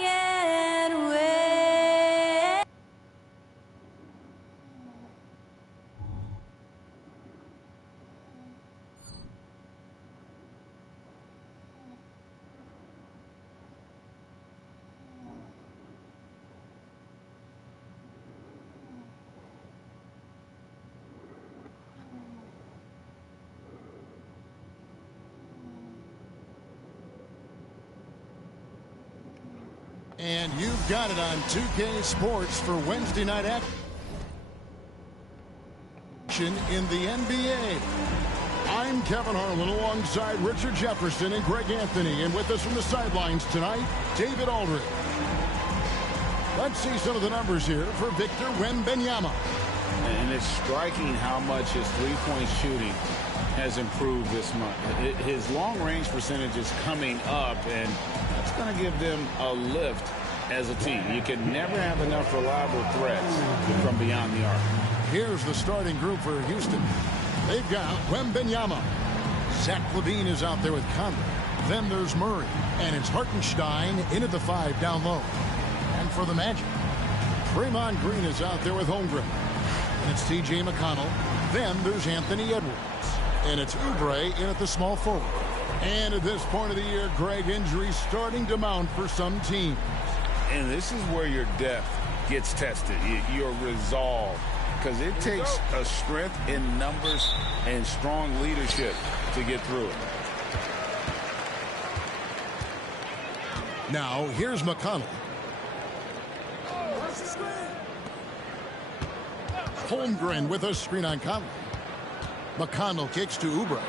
yet wave? And you've got it on 2K Sports for Wednesday night action in the NBA. I'm Kevin Harlan alongside Richard Jefferson and Greg Anthony. And with us from the sidelines tonight, David Aldridge. Let's see some of the numbers here for Victor Wembanyama. And it's striking how much his three-point shooting has improved this month. His long-range percentage is coming up, and that's going to give them a lift as a team. You can never have enough reliable threats from beyond the arc. Here's the starting group for Houston. They've got Wembanyama. Zach LaVine is out there with Conley. Then there's Murray, and it's Hartenstein in at the 5 down low. And for the Magic, Draymond Green is out there with Holmgren. And it's T.J. McConnell. Then there's Anthony Edwards. And it's Oubre in at the small forward. And at this point of the year, Greg, injuries starting to mount for some teams. And this is where your depth gets tested, your resolve. Because it takes a strength in numbers and strong leadership to get through it. Now, here's McConnell. Holmgren with a screen on Conley. McConnell kicks to Oubre.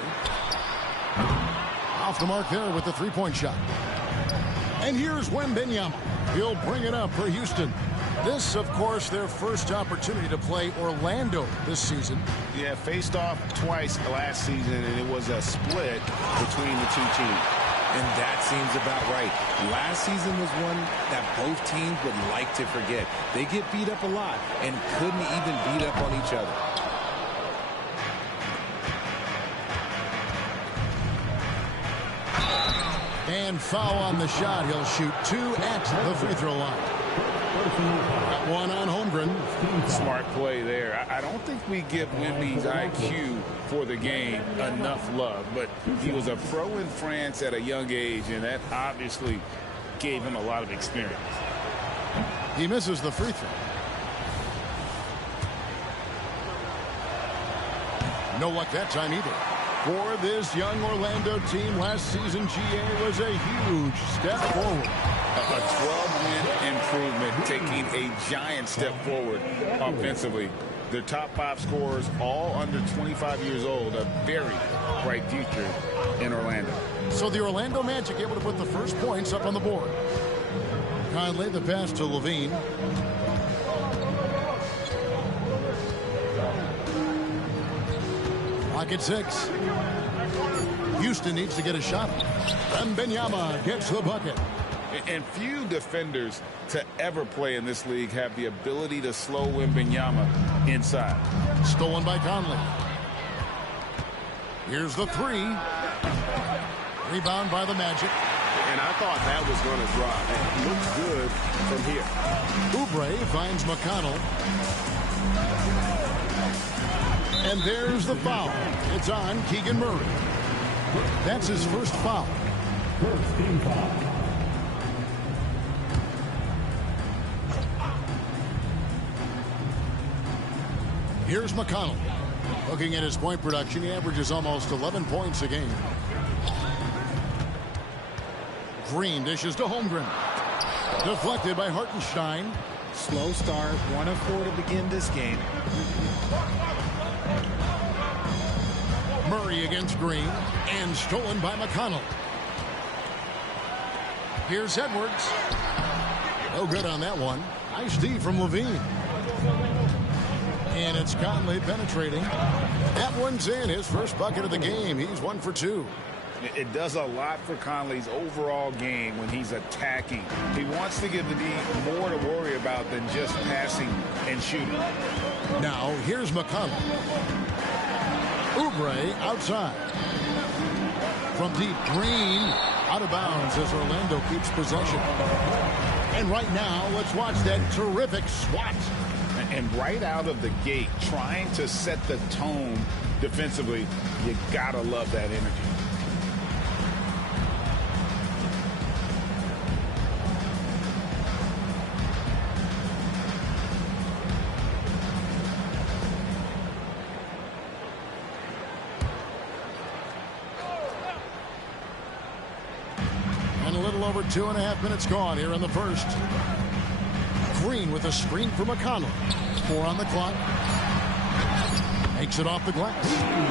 Off the mark there with the three-point shot. And here's Wembanyama. He'll bring it up for Houston. This, of course, their first opportunity to play Orlando this season. Yeah, faced off twice last season, and it was a split between the two teams. And that seems about right. Last season was one that both teams would like to forget. They get beat up a lot and couldn't even beat up on each other. And foul on the shot. He'll shoot 2 at the free throw line. Got one on Holmgren. Smart play there. I don't think we give Wemby's IQ for the game enough love, but he was a pro in France at a young age, and that obviously gave him a lot of experience. He misses the free throw. No luck that time either. For this young Orlando team, last season GA was a huge step forward. A 12-win improvement, taking a giant step forward offensively. Their top 5 scorers, all under 25 years old, a very bright future in Orlando. So the Orlando Magic able to put the first points up on the board. Conley, the pass to LaVine. Clock at 6. Houston needs to get a shot. Wembanyama gets the bucket. And few defenders to ever play in this league have the ability to slow Wembanyama inside. Stolen by Conley. Here's the 3. Rebound by the Magic. And I thought that was going to drop. It looks good from here. Oubre finds McConnell. And there's the foul. It's on Keegan Murray. That's his first foul. First team foul. Here's McConnell. Looking at his point production, he averages almost 11 points a game. Green dishes to Holmgren. Deflected by Hartenstein. Slow start, 1 of 4 to begin this game. Murray against Green, and stolen by McConnell. Here's Edwards. No good on that one. Nice D from LaVine. And it's Conley penetrating. That one's in, his first bucket of the game. He's 1 for 2. It does a lot for Conley's overall game when he's attacking. He wants to give the D more to worry about than just passing and shooting. Now, here's McConnell. Oubre outside. From deep, Green out of bounds as Orlando keeps possession. And right now, let's watch that terrific swat. And right out of the gate, trying to set the tone defensively, you gotta love that energy. And a little over 2.5 minutes gone here in the first. Green with a screen for McConnell. 4 on the clock. Makes it off the glass.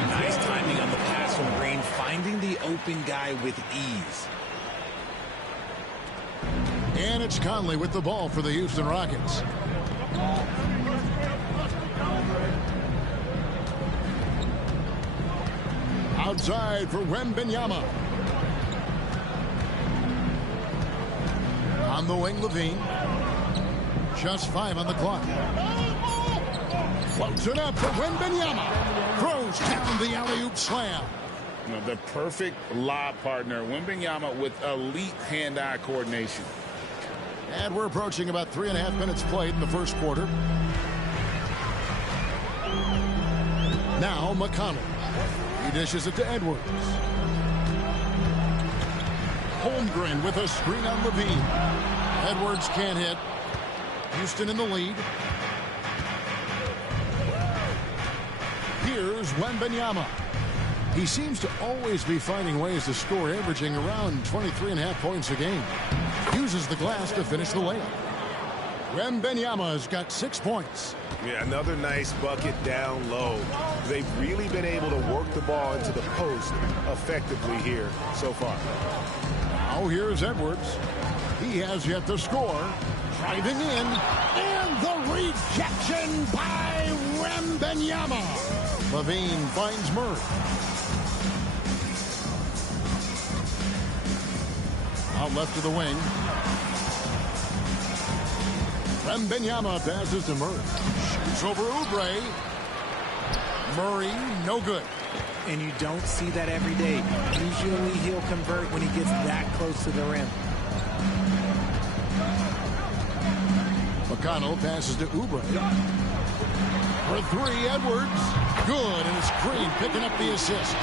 Nice timing on the pass from Green, finding the open guy with ease. And it's Conley with the ball for the Houston Rockets. Outside for Wembanyama. On the wing, Levine. Just 5 on the clock. Floats it up for Wembanyama. Throws down the alley-oop slam. The perfect lob partner. Wembanyama with elite hand-eye coordination. And we're approaching about 3.5 minutes played in the first quarter. Now McConnell. He dishes it to Edwards. Holmgren with a screen on Levine. Edwards can't hit. Houston in the lead. Here's Wembanyama. He seems to always be finding ways to score, averaging around 23.5 points a game. Uses the glass to finish the layup. Wembanyama's got 6 points. Yeah, another nice bucket down low. They've really been able to work the ball into the post effectively here so far. Now here's Edwards. He has yet to score. Driving in. And the rejection by Wembanyama. Levine finds Murray. Out left to the wing. Wembanyama passes to Murray. Shoots over Oubre. Murray, no good. And you don't see that every day. Usually he'll convert when he gets that close to the rim. McConnell passes to Oubre. For 3, Edwards. Good, and it's Green picking up the assist.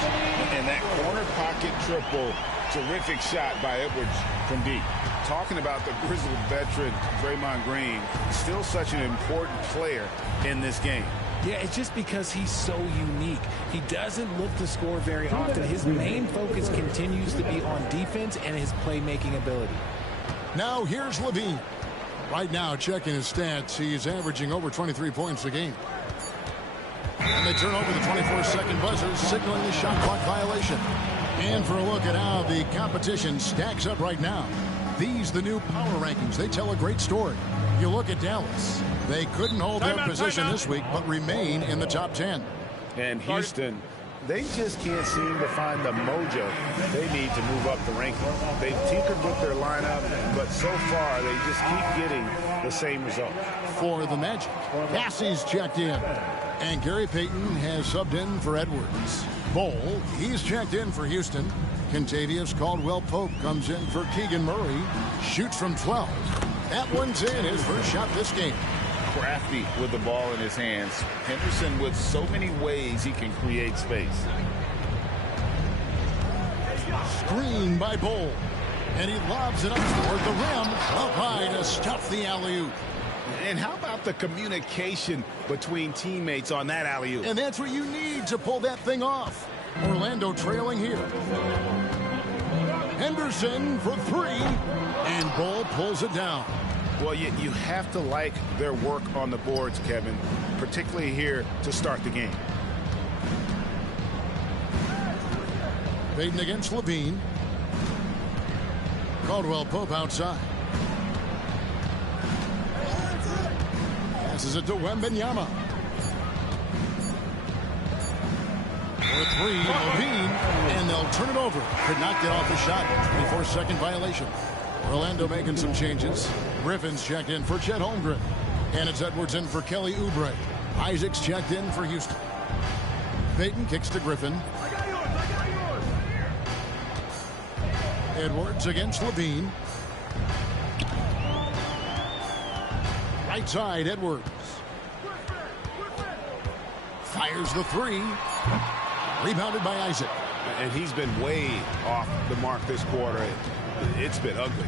And that corner pocket triple, terrific shot by Edwards from deep. Talking about the grizzled veteran, Draymond Green, still such an important player in this game. Yeah, it's just because he's so unique. He doesn't look to score very often. His main focus continues to be on defense and his playmaking ability. Now here's Levine. Right now, checking his stats, he's averaging over 23 points a game. And they turn over the 24-second buzzer, signaling the shot clock violation. And for a look at how the competition stacks up right now. These, the new power rankings, they tell a great story. You look at Dallas. They couldn't hold their position this week, but remain in the top 10. And Houston, they just can't seem to find the mojo they need to move up the rankings. They've tinkered with their lineup, but so far they just keep getting the same result. For the Magic, Cassie's checked in. And Gary Payton has subbed in for Edwards. Bowl, he's checked in for Houston. Contavious Caldwell-Pope comes in for Keegan Murray. Shoots from 12. That one's in, his first shot this game. Crafty with the ball in his hands. Henderson with so many ways he can create space. Screen by Bowl. And he lobs it up toward the rim. Up high to stuff the alley-oop. And how about the communication between teammates on that alley-oop? And that's what you need to pull that thing off. Orlando trailing here. Henderson for 3. And Bull pulls it down. Well, you have to like their work on the boards, Kevin, particularly here to start the game. Payton against Levine. Caldwell-Pope outside. Passes it to Wembanyama. For 3, Levine, and they'll turn it over. Could not get off the shot. 24-second violation. Orlando making some changes. Griffin's checked in for Chet Holmgren. And it's Edwards in for Kelly Oubre. Isaac's checked in for Houston. Payton kicks to Griffin. Edwards against Levine. Right side, Edwards. Fires the three. Rebounded by Isaac. And he's been way off the mark this quarter. It's been ugly.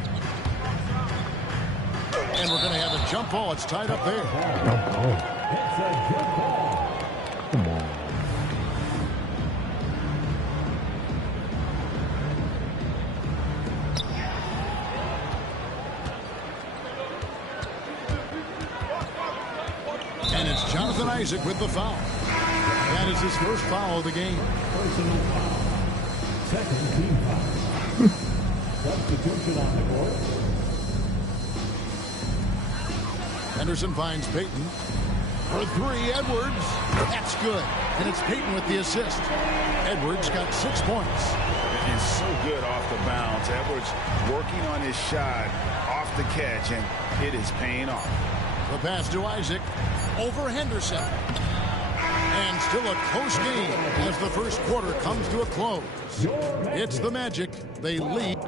And we're going to have a jump ball. It's tied up there. It's a jump ball. Come on. And it's Jonathan Isaac with the foul. That is his first foul of the game. Personal foul. Second team foul. Substitution on the court. Henderson finds Payton. For three, Edwards. That's good. And it's Payton with the assist. Edwards got 6 points. And so good off the bounce. Edwards working on his shot off the catch, and it is paying off. The pass to Isaac. Over Henderson. And still a close game as the first quarter comes to a close. It's the Magic. They lead.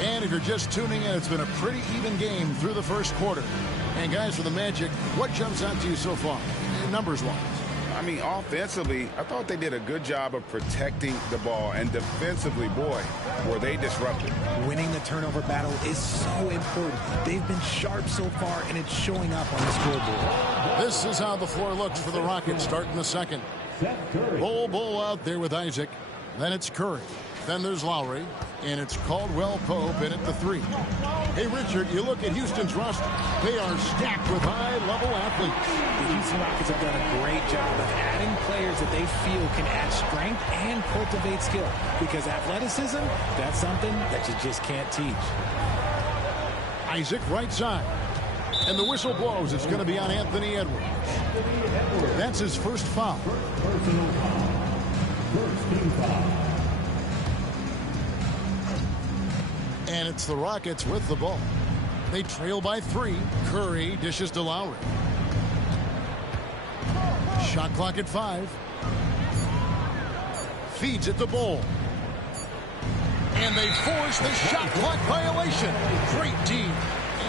And if you're just tuning in, it's been a pretty even game through the first quarter. And guys, for the Magic, what jumps out to you so far, numbers-wise? I mean, offensively, I thought they did a good job of protecting the ball. And defensively, boy, were they disruptive. Winning the turnover battle is so important. They've been sharp so far, and it's showing up on the scoreboard. This is how the floor looks for the Rockets starting the second. Bull out there with Isaac. Then it's Curry. Then there's Lowry. And it's Caldwell Pope in at the three. Hey, Richard, you look at Houston's roster. They are stacked with high-level athletes. The Houston Rockets have done a great job of adding players that they feel can add strength and cultivate skill. Because athleticism, that's something that you just can't teach. Isaac right side. And the whistle blows. It's going to be on Anthony Edwards. That's his first foul. Personal foul. First team foul. And it's the Rockets with the ball. They trail by 3. Curry dishes to Lowry. Shot clock at 5. Feeds it to Bull. And they force the shot clock violation. Great team.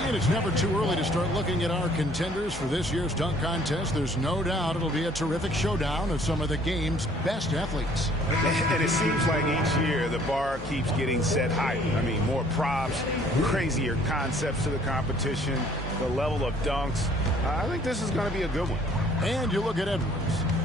And it's never too early to start looking at our contenders for this year's dunk contest. There's no doubt it'll be a terrific showdown of some of the game's best athletes. And it seems like each year the bar keeps getting set higher. I mean, more props, crazier concepts to the competition, the level of dunks. I think this is going to be a good one. And you look at Edwards.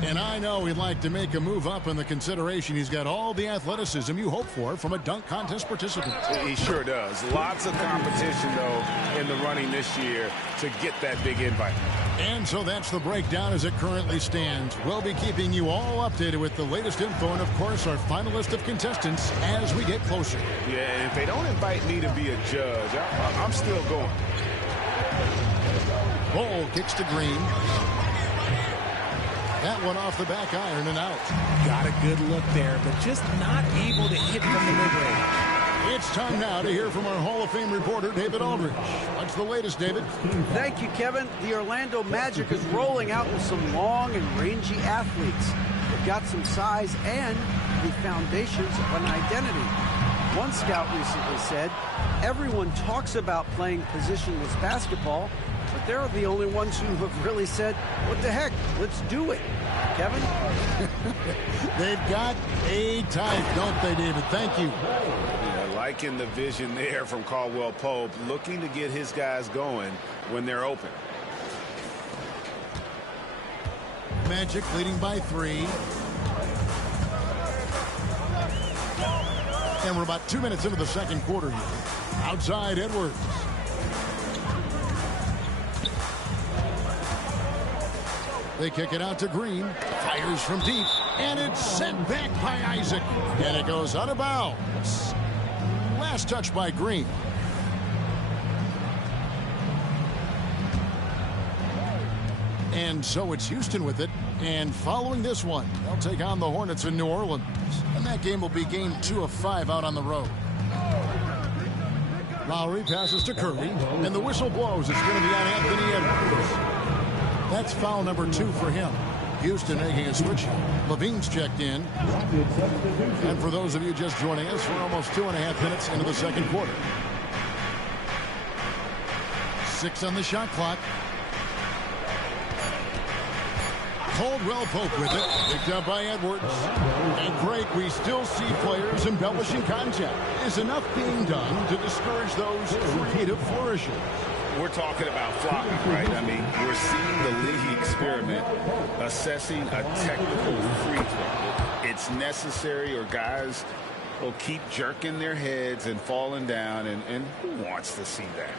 And I know he'd like to make a move up in the consideration. He's got all the athleticism you hope for from a dunk contest participant. He sure does. Lots of competition, though, in the running this year to get that big invite. And so that's the breakdown as it currently stands. We'll be keeping you all updated with the latest info and, of course, our final list of contestants as we get closer. Yeah, and if they don't invite me to be a judge, I'm still going. Bull kicks to Green. That one off the back iron and out. Got a good look there, but just not able to hit from the mid-range. It's time now to hear from our Hall of Fame reporter, David Aldridge. What's the latest, David? Thank you, Kevin. The Orlando Magic is rolling out with some long and rangy athletes. They've got some size and the foundations of an identity. One scout recently said, everyone talks about playing positionless basketball, but they're the only ones who have really said, what the heck, let's do it. Kevin? They've got a type, don't they, David? Thank you. Yeah, liking the vision there from Caldwell Pope, looking to get his guys going when they're open. Magic leading by 3. And we're about 2 minutes into the second quarter here. Outside, Edwards. They kick it out to Green. Fires from deep. And it's sent back by Isaac. And it goes out of bounds. Last touch by Green. And so it's Houston with it. And following this one, they'll take on the Hornets in New Orleans. And that game will be game 2 of 5 out on the road. Lowry passes to Curry. And the whistle blows. It's going to be on Anthony Edwards. That's foul number 2 for him. Houston making a switch. Levine's checked in. And for those of you just joining us, we're almost 2.5 minutes into the second quarter. 6 on the shot clock. Caldwell Pope with it. Picked up by Edwards. And Greg, we still see players embellishing contact. Is enough being done to discourage those creative flourishes? We're talking about flopping, right? I mean, we're seeing the league experiment assessing a technical free throw. It's necessary, or guys will keep jerking their heads and falling down, and who wants to see that?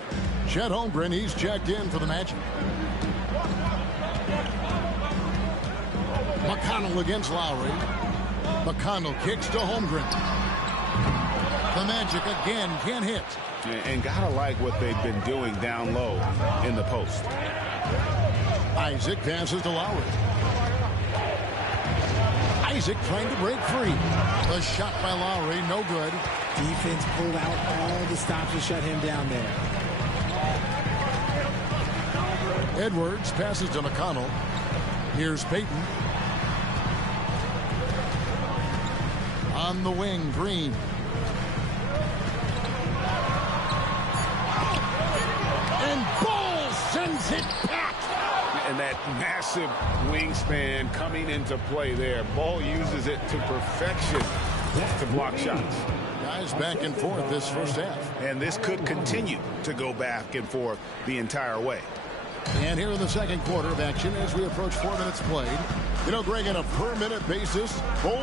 Chet Holmgren, he's checked in for the Magic. McConnell against Lowry. McConnell kicks to Holmgren. The Magic again can't hit. And gotta like what they've been doing down low in the post. Isaac passes to Lowry. Isaac trying to break free. The shot by Lowry, no good. Defense pulled out all the stops to shut him down there. Edwards passes to McConnell. Here's Payton. On the wing, Green. And Ball sends it back. And that massive wingspan coming into play there. Ball uses it to perfection to block shots. Guys back and forth this first half. And this could continue to go back and forth the entire way. And here in the second quarter of action as we approach 4 minutes played. You know, Greg, on a per-minute basis, Bol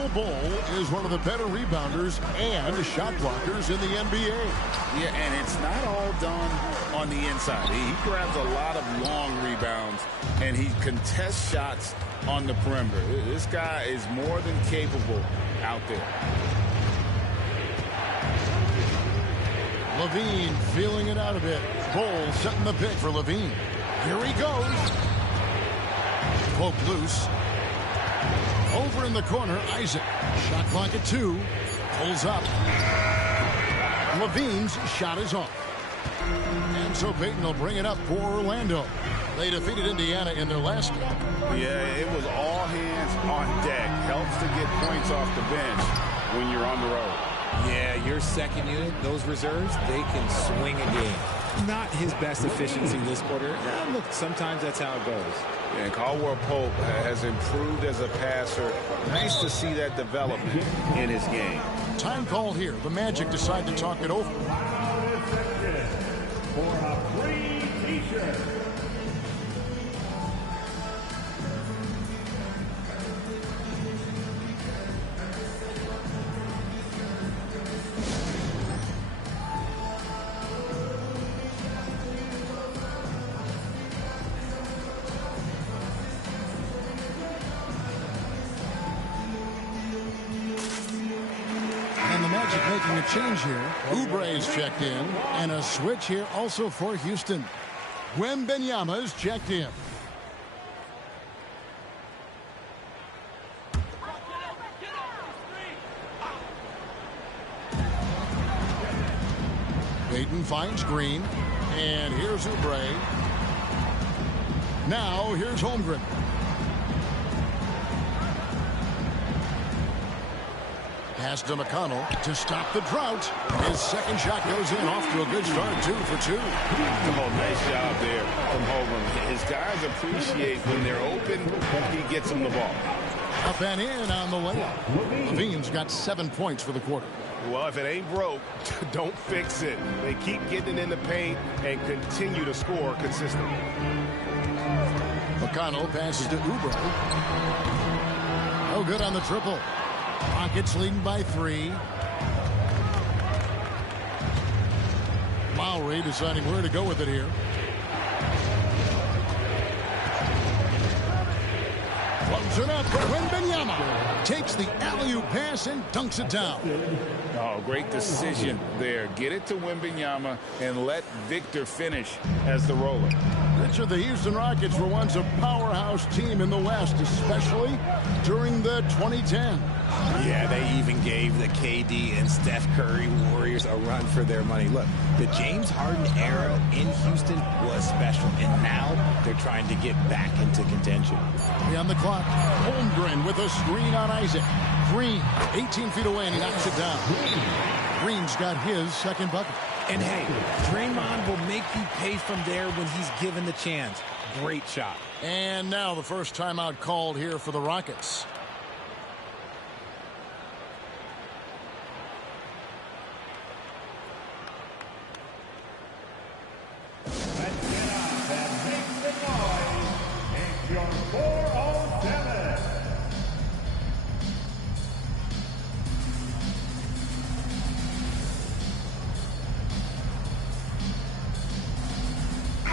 is one of the better rebounders and shot blockers in the NBA. Yeah, and it's not all done on the inside. He grabs a lot of long rebounds, and he contests shots on the perimeter. This guy is more than capable out there. Levine feeling it out a bit. Bol setting the pick for Levine. Here he goes. Poke loose. Over in the corner, Isaac. Shot clock at 2. Pulls up. Levine's shot is off. And so Payton will bring it up for Orlando. They defeated Indiana in their last game. Yeah, it was all hands on deck. Helps to get points off the bench when you're on the road. Yeah, your second unit, those reserves, they can swing a game. Not his best efficiency this quarter. Yeah, look, sometimes that's how it goes. And Caldwell Pope has improved as a passer. Nice to see that development in his game. Time call here. The Magic decide to talk it over. For a free t-shirt. Making a change here. Oubre's checked in. And a switch here also for Houston. Wembanyama's checked in. Payton finds Green. And here's Oubre. Now here's Holmgren. Pass to McConnell to stop the drought. His second shot goes in, off to a good start, 2 for 2. Oh, nice job there from Holmgren. His guys appreciate when they're open, he gets them the ball. Up and in on the layup. Levine's got 7 points for the quarter. Well, if it ain't broke, don't fix it. They keep getting in the paint and continue to score consistently. McConnell passes to Oubre. Oh, good on the triple. Rockets leading by 3. Lowry deciding where to go with it here. Floats it up for Wembanyama. Takes the alley-oop pass and dunks it down. Oh, great decision there. Get it to Wembanyama and let Victor finish as the roller. Richard, the Houston Rockets were once a powerhouse team in the West, especially during the 2010s. Yeah, they even gave the KD and Steph Curry Warriors a run for their money. Look, the James Harden era in Houston was special, and now they're trying to get back into contention. On the clock, Holmgren with a screen on Isaac. Green, 18 feet away, and he knocks it down. Green's got his second bucket. And hey, Draymond will make you pay from there when he's given the chance. Great shot. And now the first timeout called here for the Rockets.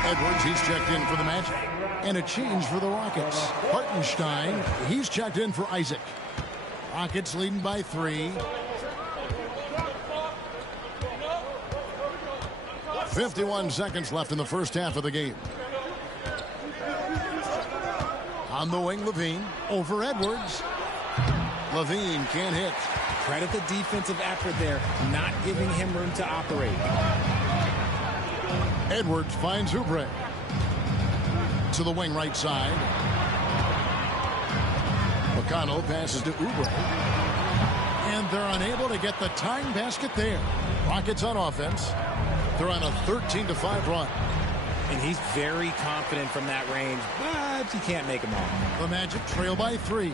Edwards, he's checked in for the Magic. And a change for the Rockets. Hartenstein, he's checked in for Isaac. Rockets leading by 3. 51 seconds left in the first half of the game. On the wing, Levine over Edwards. Levine can't hit. Credit the defensive effort there, not giving him room to operate. Edwards finds Oubre. To the wing right side. McConnell passes to Oubre. And they're unable to get the tying basket there. Rockets on offense. They're on a 13-5 run. And he's very confident from that range, but you can't make him all. The Magic trail by 3.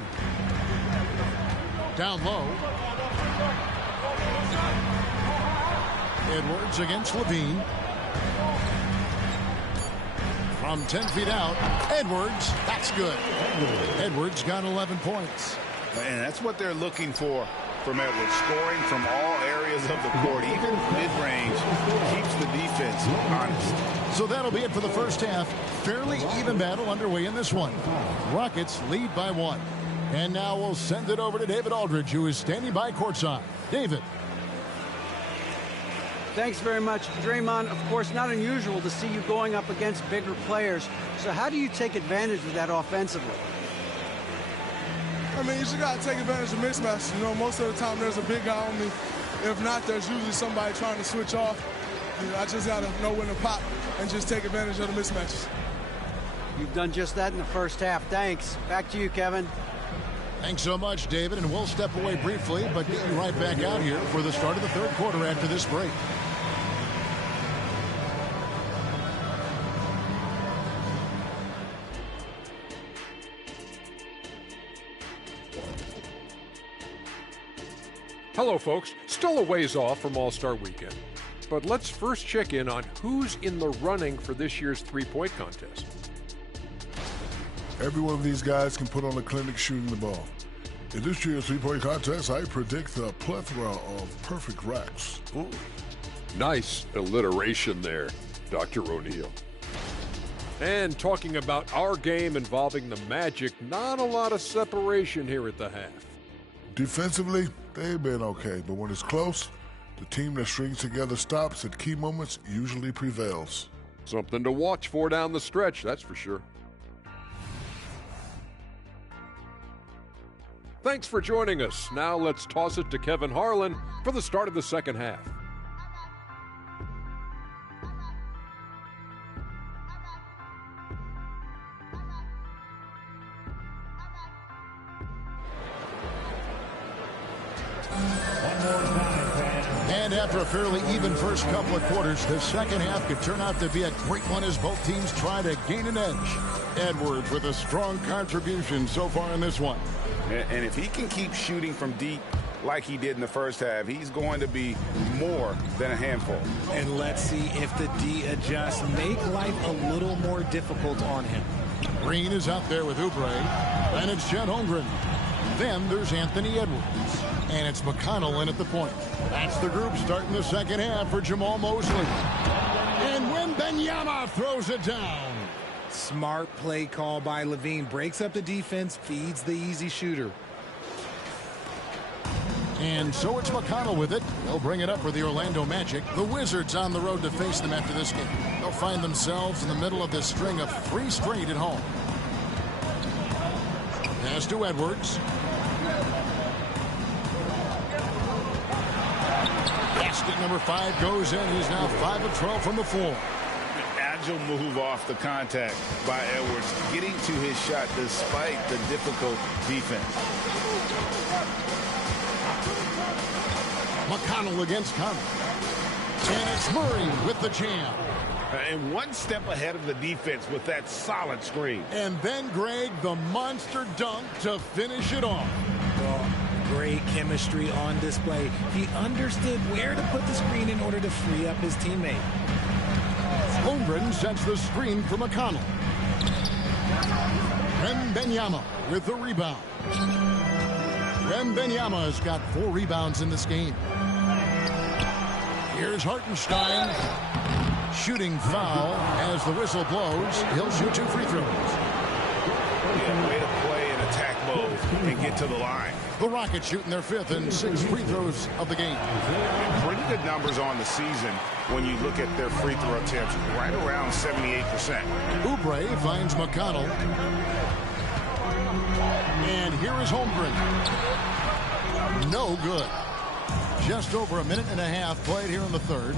Down low. Edwards against Levine. From 10 feet out, Edwards, that's good. Edwards got 11 points. And that's what they're looking for from Edwards, scoring from all areas of the court, even mid-range, keeps the defense honest. So that'll be it for the first half. Fairly even battle underway in this one. Rockets lead by 1. And now we'll send it over to David Aldridge, who is standing by courtside. David. Thanks very much, Draymond. Of course, not unusual to see you going up against bigger players. So how do you take advantage of that offensively? I mean, you just got to take advantage of mismatches. You know, most of the time there's a big guy on me. If not, there's usually somebody trying to switch off. You know, I just got to know when to pop and just take advantage of the mismatches. You've done just that in the first half. Thanks. Back to you, Kevin. Thanks so much, David. And we'll step away briefly, but get you right back out here for the start of the third quarter after this break. Hello, folks. Still a ways off from All-Star Weekend. But let's first check in on who's in the running for this year's three-point contest. Every one of these guys can put on a clinic shooting the ball. In this year's three-point contest, I predict a plethora of perfect racks. Ooh. Nice alliteration there, Dr. O'Neill. And talking about our game involving the Magic, not a lot of separation here at the half. Defensively, they've been okay, but when it's close, the team that strings together stops at key moments usually prevails. Something to watch for down the stretch, that's for sure. Thanks for joining us. Now let's toss it to Kevin Harlan for the start of the second half. And after a fairly even first couple of quarters, the second half could turn out to be a great one as both teams try to gain an edge. Edwards with a strong contribution so far in this one. And if he can keep shooting from deep like he did in the first half, he's going to be more than a handful. And let's see if the D adjusts, make life a little more difficult on him. Green is out there with Oubre, and it's Chet Holmgren. Then there's Anthony Edwards, and it's McConnell in at the point. That's the group starting the second half for Jamal Mosley. And Wembanyama throws it down. Smart play call by Levine. Breaks up the defense, feeds the easy shooter. And so it's McConnell with it. They'll bring it up for the Orlando Magic. The Wizards on the road to face them after this game. They'll find themselves in the middle of this string of 3 straight at home. Pass to Edwards. Basket number 5 goes in. He's now 5 of 12 from the floor. Agile move off the contact by Edwards, getting to his shot despite the difficult defense. McConnell against Conley. And it's Murray with the jam. And one step ahead of the defense with that solid screen. And then, Greg, the monster dunk to finish it off. Well, great chemistry on display. He understood where to put the screen in order to free up his teammate. Holmgren sets the screen for McConnell. Wembanyama with the rebound. Wembanyama has got 4 rebounds in this game. Here's Hartenstein. Shooting foul as the whistle blows. He'll shoot 2 free throws. Yeah, way to play in attack mode and get to the line. The Rockets shooting their 5th and 6th free throws of the game. Pretty good numbers on the season when you look at their free throw attempts, right around 78%. Oubre finds McConnell. And here is Holmgren. No good. Just over a minute and a half played here in the 3rd.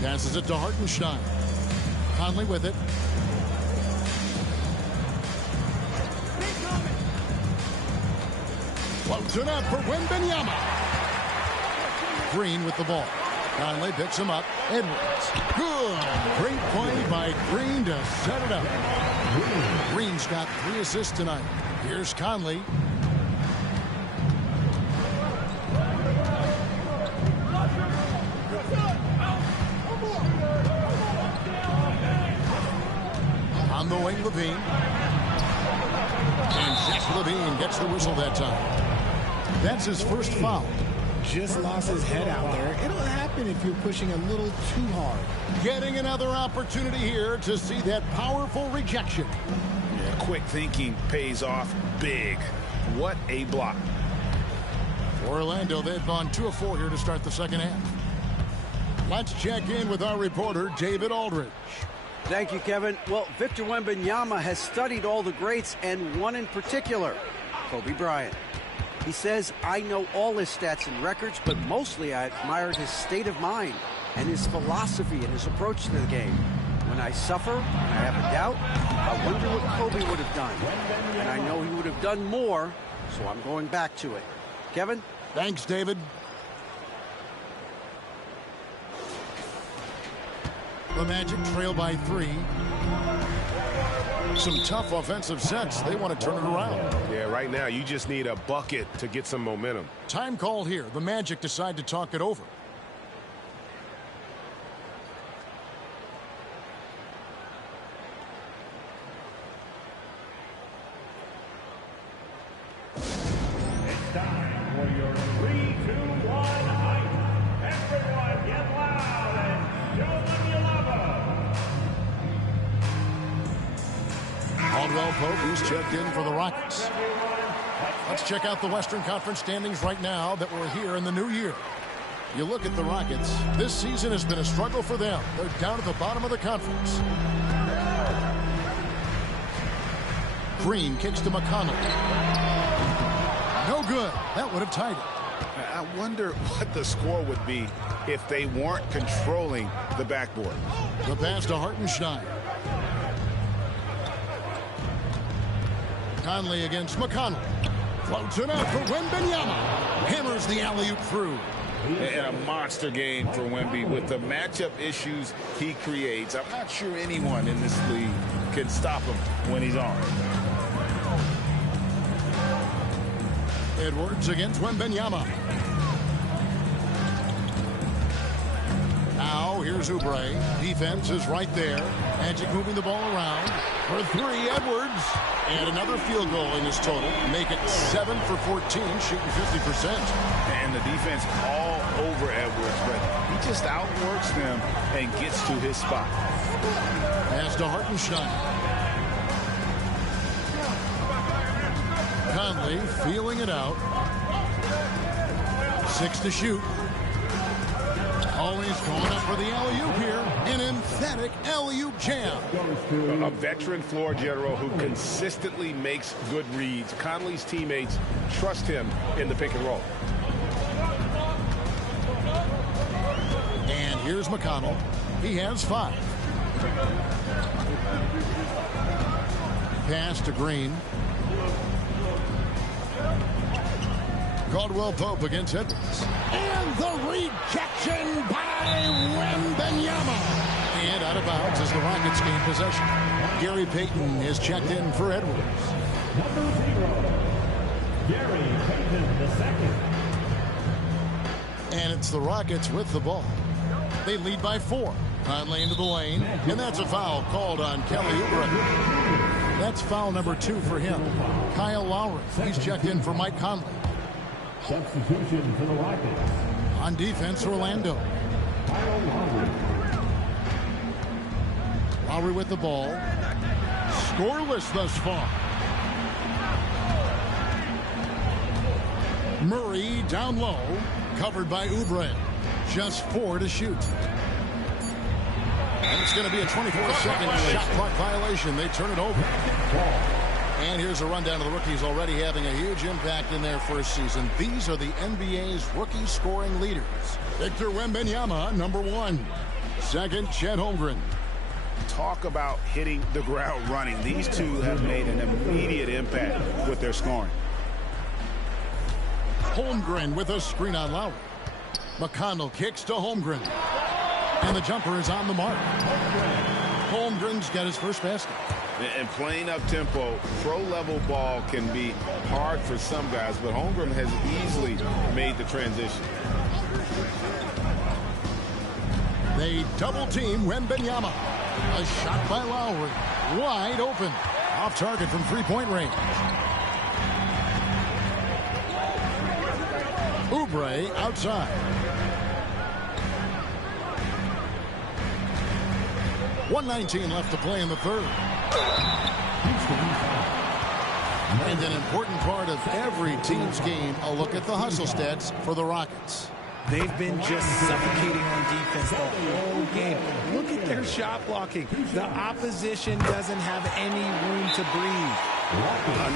Passes it to Hartenstein. Conley with it. Floats it up for Wembanyama. Green with the ball. Conley picks him up. Edwards. Good. Great play by Green to set it up. Green's got 3 assists tonight. Here's Conley. On the wing, Levine. And Zach Levine gets the whistle that time. That's his first foul. Just lost his head out there. It'll happen if you're pushing a little too hard. Getting another opportunity here to see that powerful rejection. Yeah, quick thinking pays off big. What a block. For Orlando, they've gone 2 of 4 here to start the second half. Let's check in with our reporter, David Aldridge. Thank you, Kevin. Well, Victor Wembanyama has studied all the greats and one in particular, Kobe Bryant. He says, I know all his stats and records, but mostly I admired his state of mind and his philosophy and his approach to the game. When I suffer, when I have a doubt, I wonder what Kobe would have done. And I know he would have done more, so I'm going back to it. Kevin? Thanks, David. The Magic trail by 3. Some tough offensive sets. They want to turn it around. Yeah, right now you just need a bucket to get some momentum. Time called here. The Magic decide to talk it over. It's time for your 3, 2, 1 hype. Everyone get loud and show them you love them. Caldwell Pope, who's checked in for the Rockets. Let's check out the Western Conference standings right now that we're here in the new year. You look at the Rockets, this season has been a struggle for them. They're down at the bottom of the conference. Green kicks to McConnell. No good. That would have tied it. I wonder what the score would be if they weren't controlling the backboard. The pass to Hartenstein. Conley against McConnell. Floats it up for Wembanyama. Hammers the alley-oop through. And a monster game for Wemby with the matchup issues he creates. I'm not sure anyone in this league can stop him when he's on. Edwards against Wembanyama. Now here's Oubre. Defense is right there. Magic moving the ball around. For 3, Edwards. And another field goal in his total. Make it 7 for 14, shooting 50%. And the defense all over Edwards, but he just outworks them and gets to his spot. Pass to Hartenstein. Conley feeling it out. 6 to shoot. Always going up for the alley-oop here. An emphatic alley-oop jam. A veteran floor general who consistently makes good reads. Conley's teammates trust him in the pick and roll. And here's McConnell. He has 5. Pass to Green. Caldwell Pope against Edwards. And the rejection by Wembanyama. And out of bounds as the Rockets gain possession. Gary Payton is checked in for Edwards. Number 0, Gary Payton II. And it's the Rockets with the ball. They lead by 4. Conley into the lane. And that's a foul called on Kelly Oubre. That's foul number 2 for him. Kyle Lowry. He's checked in for Mike Conley. Substitution for the Rockets. On defense, Orlando. Kyle Lowry. Lowry with the ball. Scoreless thus far. Murray down low. Covered by Oubre. Just 4 to shoot. And it's going to be a 24-second shot clock violation. They turn it over. And here's a rundown of the rookies already having a huge impact in their first season. These are the NBA's rookie scoring leaders. Victor Wembanyama, number 1. Second, Chet Holmgren. Talk about hitting the ground running. These two have made an immediate impact with their scoring. Holmgren with a screen on Lowry. McConnell kicks to Holmgren. And the jumper is on the mark. Holmgren's got his first basket. And playing up-tempo, pro-level ball can be hard for some guys, but Holmgren has easily made the transition. They double-team Wembanyama. A shot by Lowry. Wide open. Off target from three-point range. Oubre outside. 1:19 left to play in the third. And an important part of every team's game, a look at the hustle stats for the Rockets. They've been just suffocating on defense the whole game. Look at their shot blocking. The opposition doesn't have any room to breathe.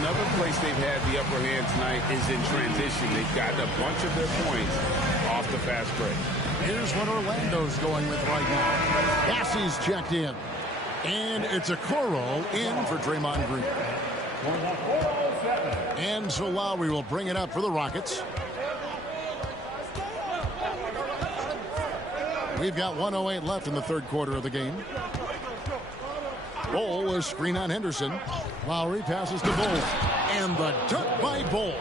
Another place they've had the upper hand tonight is in transition. They've gotten a bunch of their points off the fast break. Here's what Orlando's going with right now. Cassie's checked in. And it's a Coro in for Draymond Green. And so Lowry will bring it up for the Rockets. We've got 1:08 left in the third quarter of the game. Bol, a screen on Henderson. Lowry passes to Bol. And the dunk by Bol.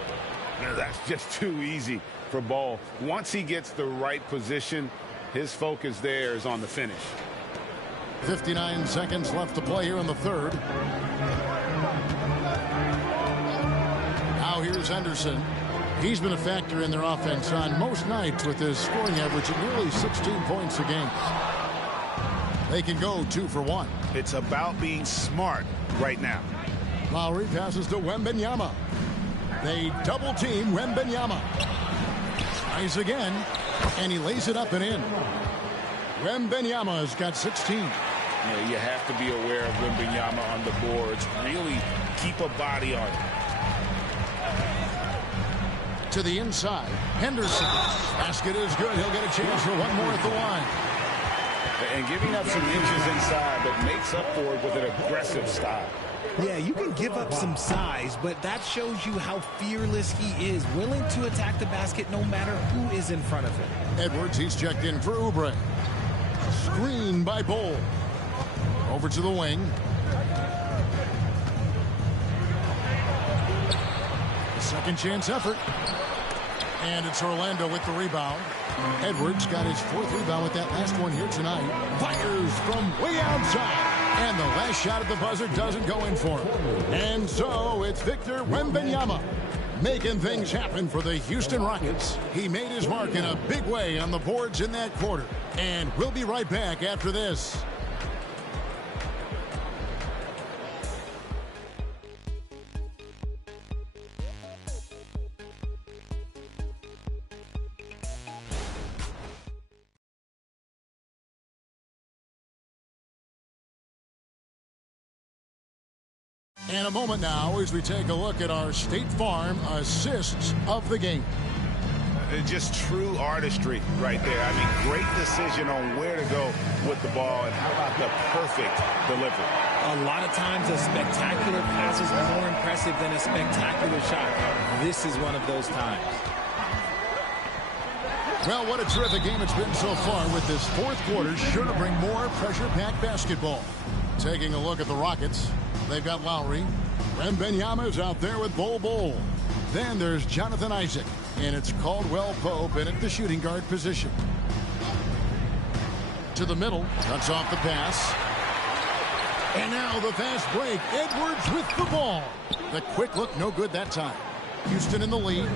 That's just too easy for Bol. Once he gets the right position, his focus there is on the finish. 59 seconds left to play here in the third. Now here's Henderson. He's been a factor in their offense on most nights with his scoring average at nearly 16 points a game. They can go 2 for 1. It's about being smart right now. Lowry passes to Wembanyama. They double team Wembanyama. Tries again, and he lays it up and in. Wembanyama's got 16. You have to be aware of Wembanyama on the boards. Really keep a body on it. To the inside, Henderson. Basket is good. He'll get a chance for one more at the line. And giving up some inches inside, but makes up for it with an aggressive style. Yeah, you can give up some size, but that shows you how fearless he is, willing to attack the basket no matter who is in front of him. Edwards, he's checked in for Oubre. Screen by Bol. Over to the wing. Second chance effort. And it's Orlando with the rebound. Edwards got his 4th rebound with that last one here tonight. Fires from way outside. And the last shot at the buzzer doesn't go in for him. And so it's Victor Wembanyama making things happen for the Houston Rockets. He made his mark in a big way on the boards in that quarter. And we'll be right back after this. And a moment now as we take a look at our State Farm assists of the game. Just true artistry right there. I mean, great decision on where to go with the ball, and how about the perfect delivery? A lot of times a spectacular pass is more impressive than a spectacular shot. This is one of those times. Well, what a terrific game it's been so far, with this fourth quarter sure to bring more pressure-packed basketball. Taking a look at the Rockets, they've got Lowry. Wembanyama's out there with Bol. Then there's Jonathan Isaac, and it's Caldwell Pope in at the shooting guard position. To the middle, cuts off the pass. And now the fast break. Edwards with the ball. The quick look, no good that time. Houston in the lead.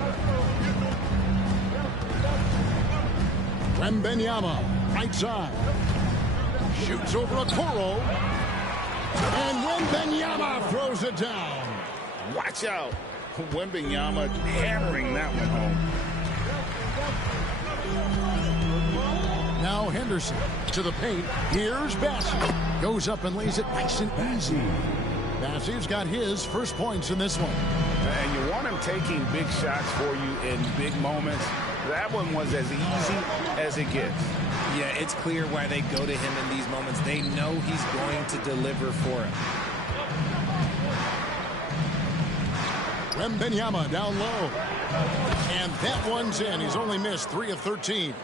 Wembanyama, right side. Shoots over Okoro. And Wembanyama throws it down. Watch out. Wembanyama hammering that one home. Now Henderson to the paint. Here's Bassey. Goes up and lays it nice and easy. Bassey's got his first points in this one. And you want him taking big shots for you in big moments. That one was as easy as it gets. Yeah, it's clear why they go to him in these moments. They know he's going to deliver for him. Wembanyama down low. And that one's in. He's only missed 3 of 13.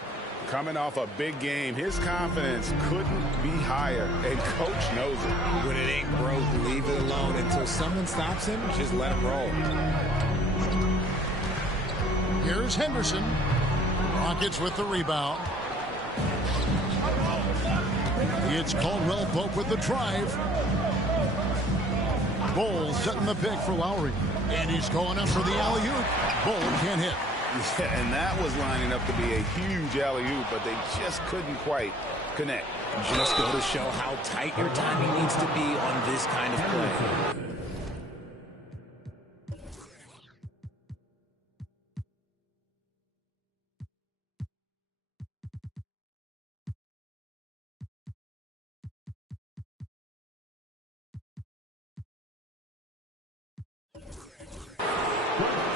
Coming off a big game, his confidence couldn't be higher, and coach knows it. When it ain't broke, leave it alone. Until someone stops him, just let him roll. Here's Henderson. Rockets with the rebound. It's Caldwell Pope with the drive. Bol setting the pick for Lowry. And he's going up for the alley-oop. Bol can't hit. Yeah, and that was lining up to be a huge alley-oop, but they just couldn't quite connect. Just go to show how tight your timing needs to be on this kind of play.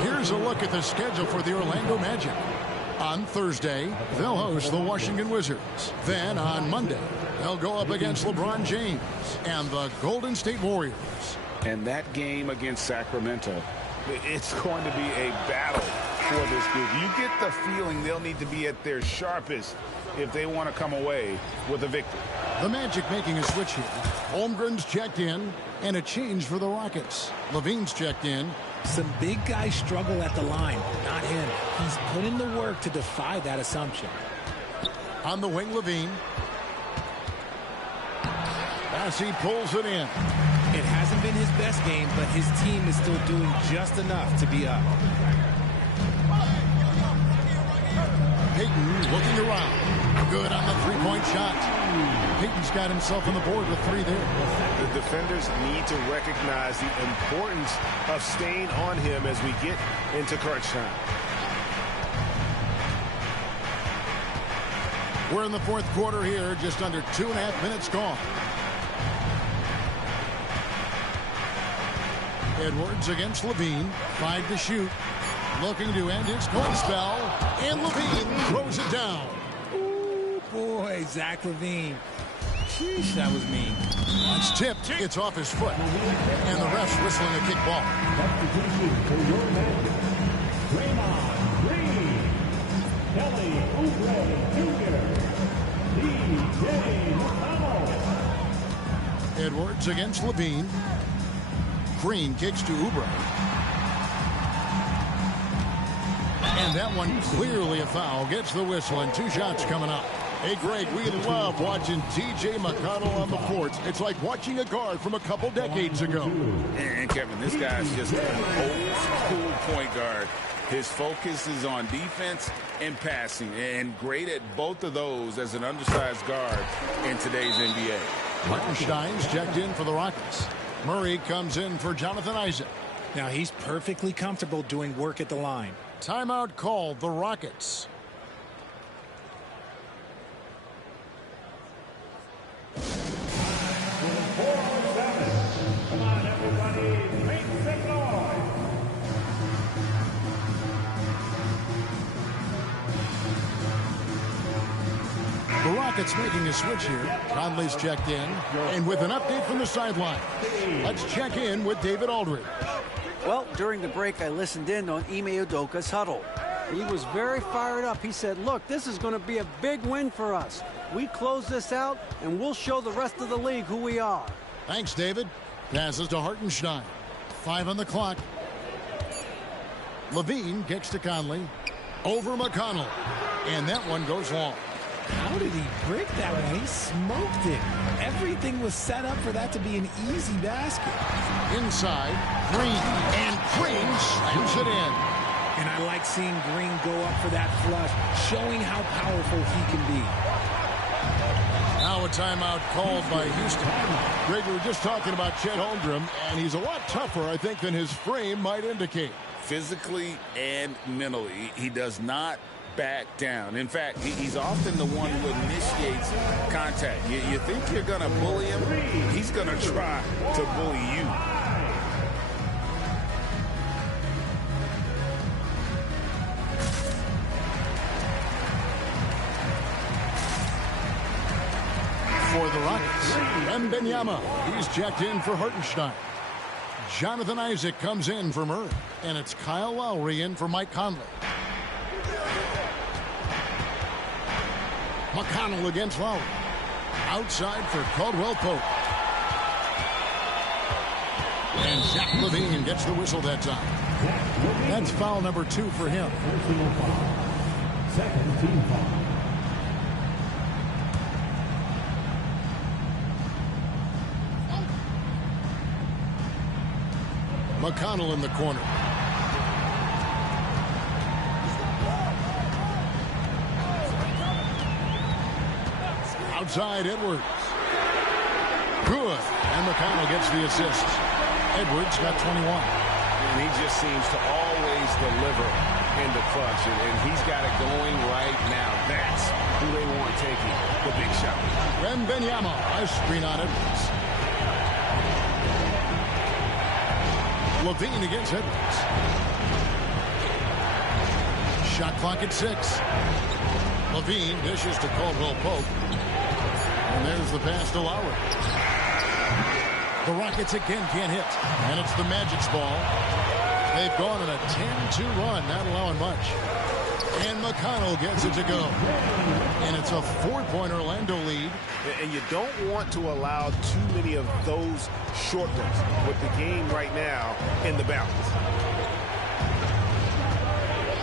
Here's a look at the schedule for the Orlando Magic. On Thursday, they'll host the Washington Wizards. Then on Monday, they'll go up against LeBron James and the Golden State Warriors. And that game against Sacramento, it's going to be a battle for this group. You get the feeling they'll need to be at their sharpest if they want to come away with a victory. The Magic making a switch here. Holmgren's checked in, and a change for the Rockets. Levine's checked in. Some big guys struggle at the line, not him. He's put in the work to defy that assumption. On the wing, Levine. Bassey pulls it in. It hasn't been his best game, but his team is still doing just enough to be up. Payton looking around. Good on the three-point shot. Payton's got himself on the board with 3 there. The defenders need to recognize the importance of staying on him as we get into crunch time. We're in the fourth quarter here, just under 2.5 minutes gone. Edwards against Levine, 5 to shoot. Looking to end his cold spell, and Levine throws it down. Ooh, boy, Zach Levine. Sheesh, that was mean. It's tipped. It's off his foot. And the ref's whistling a kick ball. Substitution for your man, Draymond Green, Kelly Oubre Jr., DJ McConnell. Edwards against Levine. Green kicks to Oubre. And that one clearly a foul. Gets the whistle, and 2 shots coming up. Hey, Greg, we love watching TJ McConnell on the court. It's like watching a guard from a couple decades ago. And Kevin, this guy's just an old school point guard. His focus is on defense and passing, and great at both of those as an undersized guard in today's NBA. Hartenstein's checked in for the Rockets. Murray comes in for Jonathan Isaac. Now he's perfectly comfortable doing work at the line. Timeout called, the Rockets. Come on, everybody. Rockets making a switch here. Conley's checked in. And with an update from the sideline, let's check in with David Aldridge. Well, during the break, I listened in on Ime Udoka's huddle. He was very fired up. He said, look, this is going to be a big win for us. We close this out, and we'll show the rest of the league who we are. Thanks, David. Passes to Hartenstein. 5 on the clock. Levine kicks to Conley. Over McConnell. And that one goes long. How did he break that one? He smoked it. Everything was set up for that to be an easy basket. Inside, Green. And Green slams it in. And I like seeing Green go up for that flush, showing how powerful he can be. Now a timeout called by Houston. Greg, we were just talking about Chet Holmgren, and he's a lot tougher, I think, than his frame might indicate. Physically and mentally, he does not back down. In fact, he's often the one who initiates contact. You think you're going to bully him? He's going to try to bully you. For the Rockets, Wembanyama. He's checked in for Hartenstein. Jonathan Isaac comes in for Murray. And it's Kyle Lowry in for Mike Conley. McConnell against Lowry. Outside for Caldwell Pope. And Zach LaVine gets the whistle that time. That's foul number 2 for him. Second team foul. McConnell in the corner. Outside, Edwards. Good. And McConnell gets the assist. Edwards got 21. And he just seems to always deliver in the clutch. And he's got it going right now. That's who they want taking the big shot. Wembanyama, a screen on Edwards. Levine against Edwards. Shot clock at 6. Levine dishes to Caldwell Pope. And there's the pass to Lowry. The Rockets again can't hit. And it's the Magic's ball. They've gone on a 10-2 run, not allowing much. And McConnell gets it to go. And it's a 4-point Orlando lead. And you don't want to allow too many of those short ones with the game right now in the balance.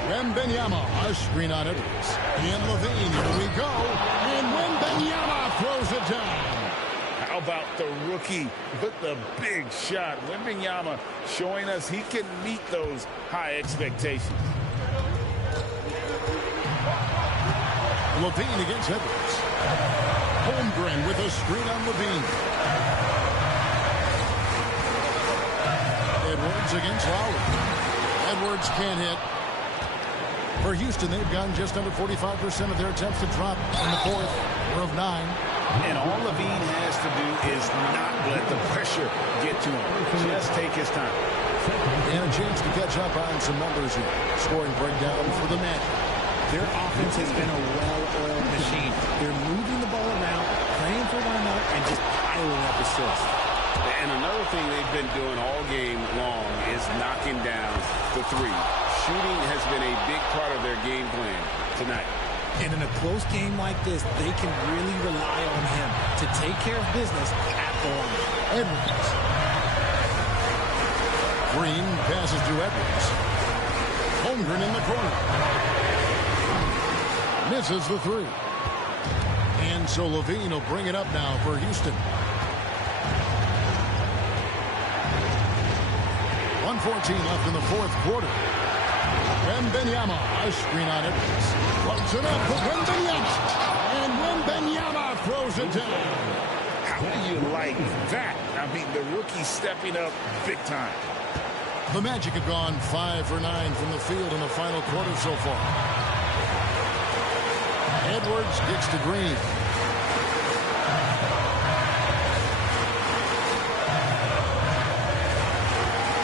Wembanyama, a screen on Edwards. And Levine, here we go. And Wembanyama throws it down. How about the rookie with the big shot? Wembanyama showing us he can meet those high expectations. Levine against Edwards. Holmgren with a screen on Levine. Edwards against Lowry. Edwards can't hit. For Houston, they've gone just under 45% of their attempts to drop in the fourth. We're of 9. And all Levine has to do is not let the pressure get to him. Just take his time. And a chance to catch up on some numbers here. Scoring breakdown for the Magic. Their offense has been a well-oiled machine. They're moving the ball around, playing for one another, and just piling up assists. And another thing they've been doing all game long is knocking down the 3. Shooting has been a big part of their game plan tonight. And in a close game like this, they can really rely on him to take care of business at the line. Edwards. Green passes to Edwards. Holmgren in the corner. Misses the 3. And so Levine will bring it up now for Houston. 1:14 left in the fourth quarter. Wembanyama, a screen on Edwards. Runs it up for Wembanyama. And Wembanyama throws it down. How do you like that? I mean, the rookie stepping up big time. The Magic have gone 5 for 9 from the field in the final quarter so far. Edwards gets to Green.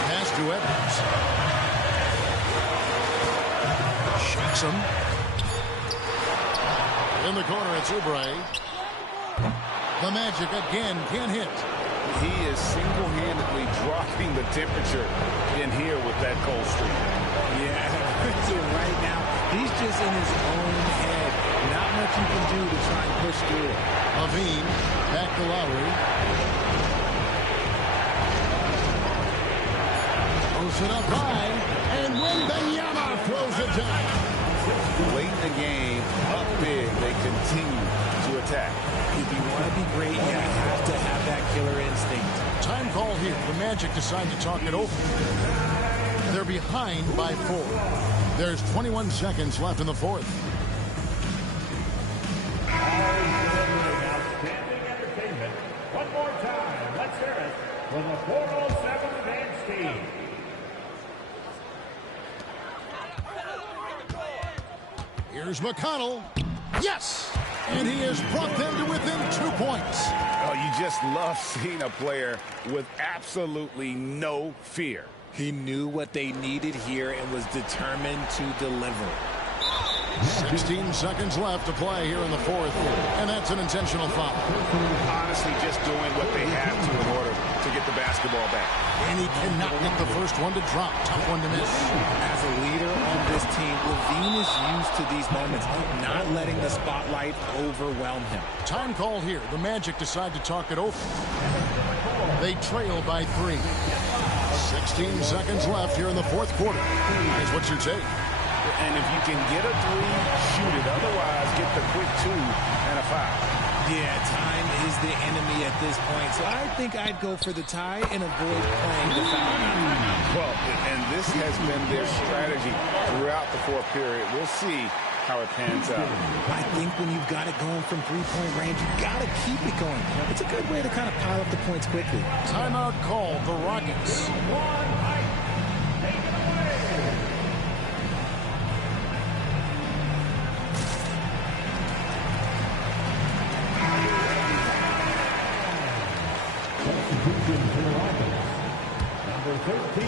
Pass to Edwards. Shocks him. In the corner, it's Oubre. The Magic again can't hit. He is single-handedly dropping the temperature in here with that cold streak. Yeah, right now, he's just in his own head. Not much you can do to try and push through it. Levine, back to Lowry. Goes it up high, and Wembanyama throws it down. Late in the game, up big, they continue to attack. If you want to be great, you have to have that killer instinct. Time call here. The Magic decide to talk it over. They're behind by 4. There's 21 seconds left in the fourth. Outstanding entertainment. One more time. Let's hear it for the 407 Advanced team. Here's McConnell. Yes! And he has brought them to within 2 points. Oh, you just love seeing a player with absolutely no fear. He knew what they needed here and was determined to deliver. 16 seconds left to play here in the fourth, and that's an intentional foul. Honestly, just doing what they have to in order to get the basketball back. And he cannot get the first one to drop. Tough one to miss. As a leader on this team, Levine is used to these moments, not letting the spotlight overwhelm him. Time call here. The Magic decide to talk it over. They trail by 3. 16 seconds left here in the fourth quarter. Here's what you take. And if you can get a 3, shoot it. Otherwise, get the quick 2 and a foul. Yeah, time is the enemy at this point. So I think I'd go for the tie and avoid playing the foul. Well, and this has been their strategy throughout the fourth period. We'll see how it pans out. I think when you've got it going from three-point range, you've got to keep it going. It's a good way to kind of pile up the points quickly. Timeout called. The Rockets. Number 13,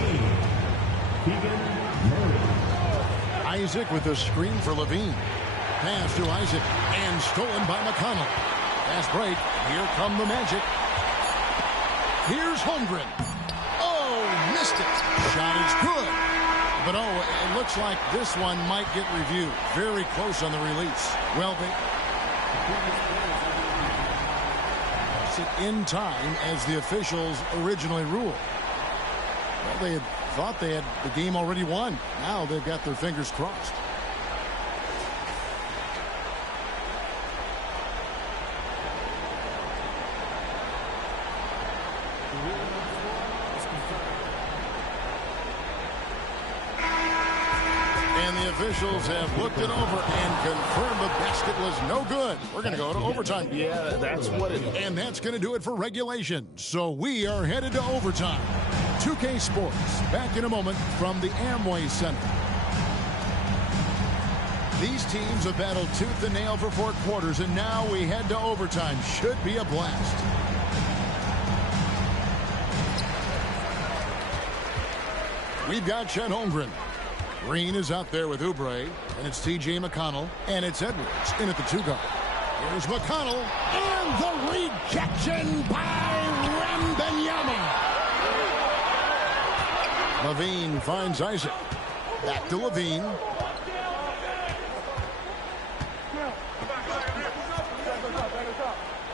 Keegan Murray. Isaac with a screen for Levine. Pass to Isaac and stolen by McConnell. Fast break. Here come the Magic. Here's Holmgren. Oh, missed it. Shot is good. But oh, it looks like this one might get reviewed. Very close on the release. Well, it in time as the officials originally ruled. Well, they had thought they had the game already won. Now they've got their fingers crossed. And the officials have looked it over and confirmed the basket was no good. We're going to go to overtime. Yeah, that's what it is. And that's going to do it for regulation. So we are headed to overtime. 2K Sports, back in a moment from the Amway Center. These teams have battled tooth and nail for 4 quarters, and now we head to overtime. Should be a blast. We've got Chet Holmgren. Green is out there with Oubre, and it's T.J. McConnell, and it's Edwards in at the 2 guard. Here's McConnell, and the rejection by Wembanyama. Levine finds Isaac. Back to Levine.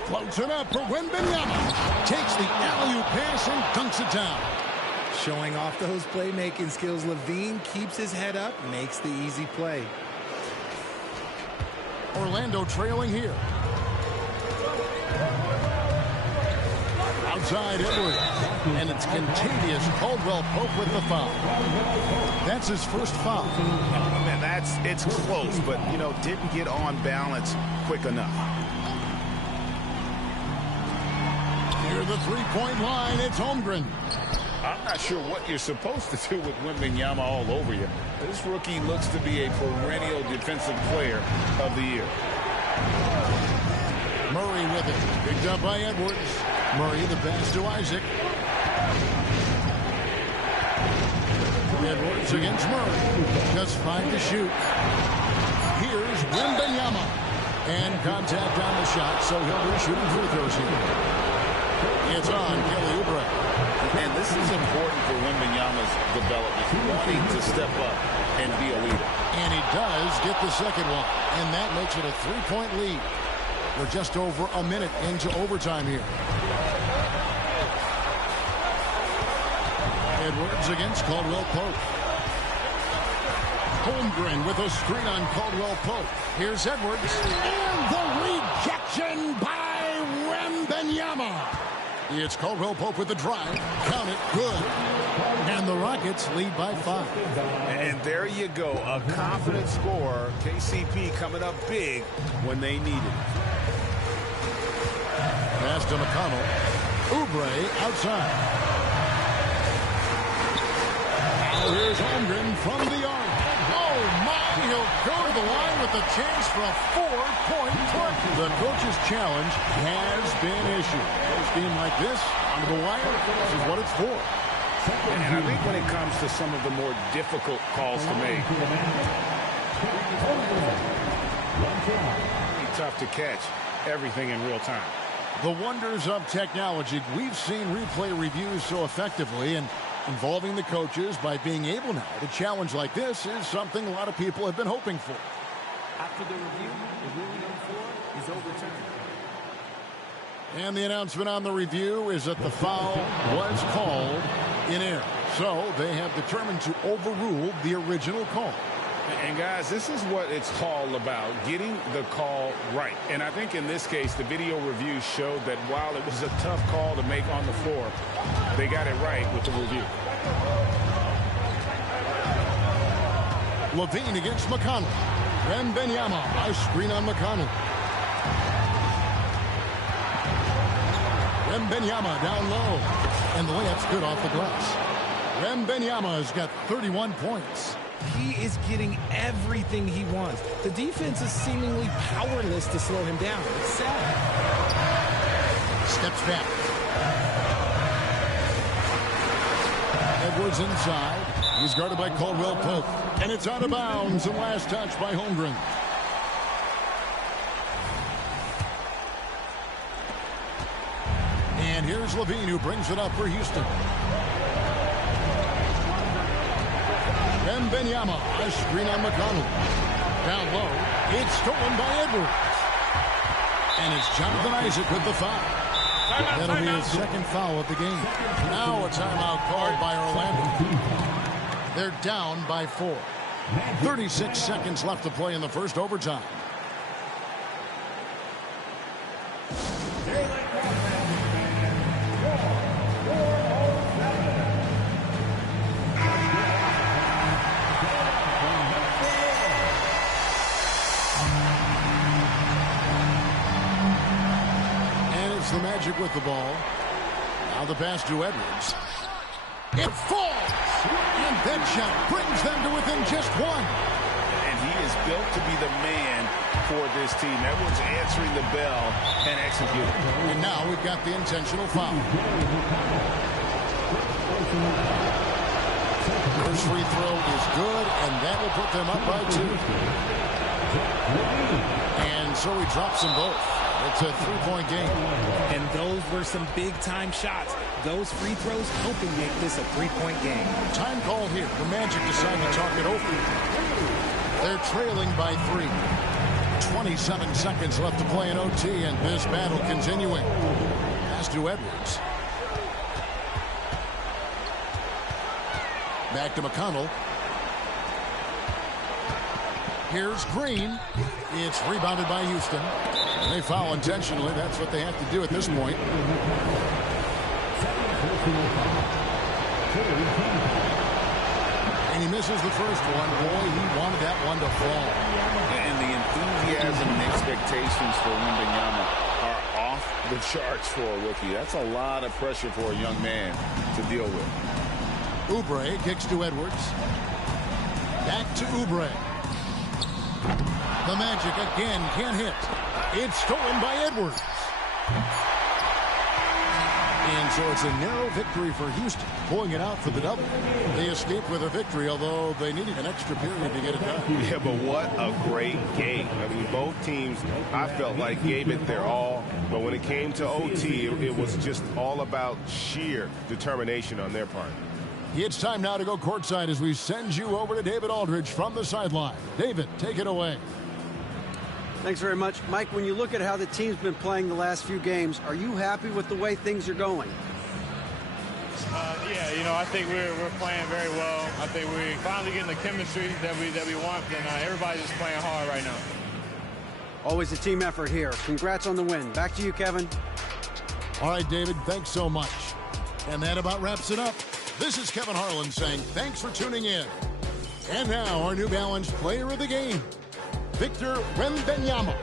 Floats it up for Wembanyama. Takes the alley-oop pass and dunks it down. Showing off those playmaking skills, Levine keeps his head up, makes the easy play. Orlando trailing here. Outside Edwards. And it's contagious. Caldwell Pope with the foul. That's his first foul. Man, it's close, but, didn't get on balance quick enough. Near the three-point line, it's Holmgren. I'm not sure what you're supposed to do with Wembanyama all over you. This rookie looks to be a perennial defensive player of the year. Murray with it. Picked up by Edwards. Murray the pass to Isaac. Edwards against Murray. Just 5 to shoot. Here's Wembanyama. And contact on the shot, so he'll be shooting free throws here. It's on Kelly Oubre. And this is important for Wembanyama's development, wanting to step up and be a leader. And he does get the second one, and that makes it a 3-point lead. We're just over a minute into overtime here. Edwards against Caldwell Pope. Holmgren with a screen on Caldwell Pope. Here's Edwards. And the rejection by Wembanyama. It's Caldwell Pope with the drive. Count it. Good. And the Rockets lead by 5. And there you go. A confident scorer. KCP coming up big when they need it. Pass to McConnell. Oubre outside. Now here's Holmgren from the arc. Oh, my. He'll go to the line with a chance for a 4-point play. The coach's challenge has been issued. A game like this, onto the wire, this is what it's for. And I think when it comes to some of the more difficult calls to make, it's tough to catch everything in real time. The wonders of technology. We've seen replay reviews so effectively, and involving the coaches by being able now to challenge like this is something a lot of people have been hoping for. After the review, the ruling on the floor is overturned. And the announcement on the review is that the foul was called in error. So they have determined to overrule the original call. And guys, this is what it's all about, getting the call right. And I think in this case, the video review showed that while it was a tough call to make on the floor, they got it right with the review. Levine against McConnell. Wembanyama, a screen on McConnell. Wembanyama down low. And the layup's good off the glass. Wembanyama has got 31 points. He is getting everything he wants. The defense is seemingly powerless to slow him down. It's sad. Steps back. Edwards inside. He's guarded by Caldwell Pope. And it's out of bounds. The last touch by Holmgren. And here's Levine, who brings it up for Houston. Wembanyama, a screen on McConnell. Down low, it's stolen by Edwards. And it's Jonathan Isaac with the foul. That'll be his second foul of the game. Now a timeout called by Orlando. They're down by 4. 36 seconds left to play in the first overtime. The Magic with the ball. Now the pass to Edwards. It falls! And that shot brings them to within just 1. And he is built to be the man for this team. Edwards answering the bell and executing. And now we've got the intentional foul. First free throw is good, and that will put them up by 2. And so he drops them both. It's a 3-point game. And those were some big-time shots. Those free throws helping make this a 3-point game. Time call here. The Magic decide to talk it over. They're trailing by 3. 27 seconds left to play in OT, and this battle continuing. Pass to Edwards. Back to McConnell. Here's Green. It's rebounded by Houston. They foul intentionally. That's what they have to do at this point. And he misses the first one. Boy, he wanted that one to fall. And the enthusiasm and expectations for Wembanyama are off the charts for a rookie. That's a lot of pressure for a young man to deal with. Oubre kicks to Edwards. Back to Oubre. The Magic again can't hit. It's stolen by Edwards. And so it's a narrow victory for Houston, pulling it out for the double. They escaped with a victory, although they needed an extra period to get it done. Yeah, but what a great game. I mean, both teams, I felt like, gave it their all. But when it came to OT, it was just all about sheer determination on their part. It's time now to go courtside as we send you over to David Aldridge from the sideline. David, take it away. Thanks very much. Mike, when you look at how the team's been playing the last few games, are you happy with the way things are going? Yeah, I think we're playing very well. I think we're finally getting the chemistry that we want, and everybody's just playing hard right now. Always a team effort here. Congrats on the win. Back to you, Kevin. All right, David, thanks so much. And that about wraps it up. This is Kevin Harlan saying thanks for tuning in. And now our New Balance player of the game, Victor Wembanyama.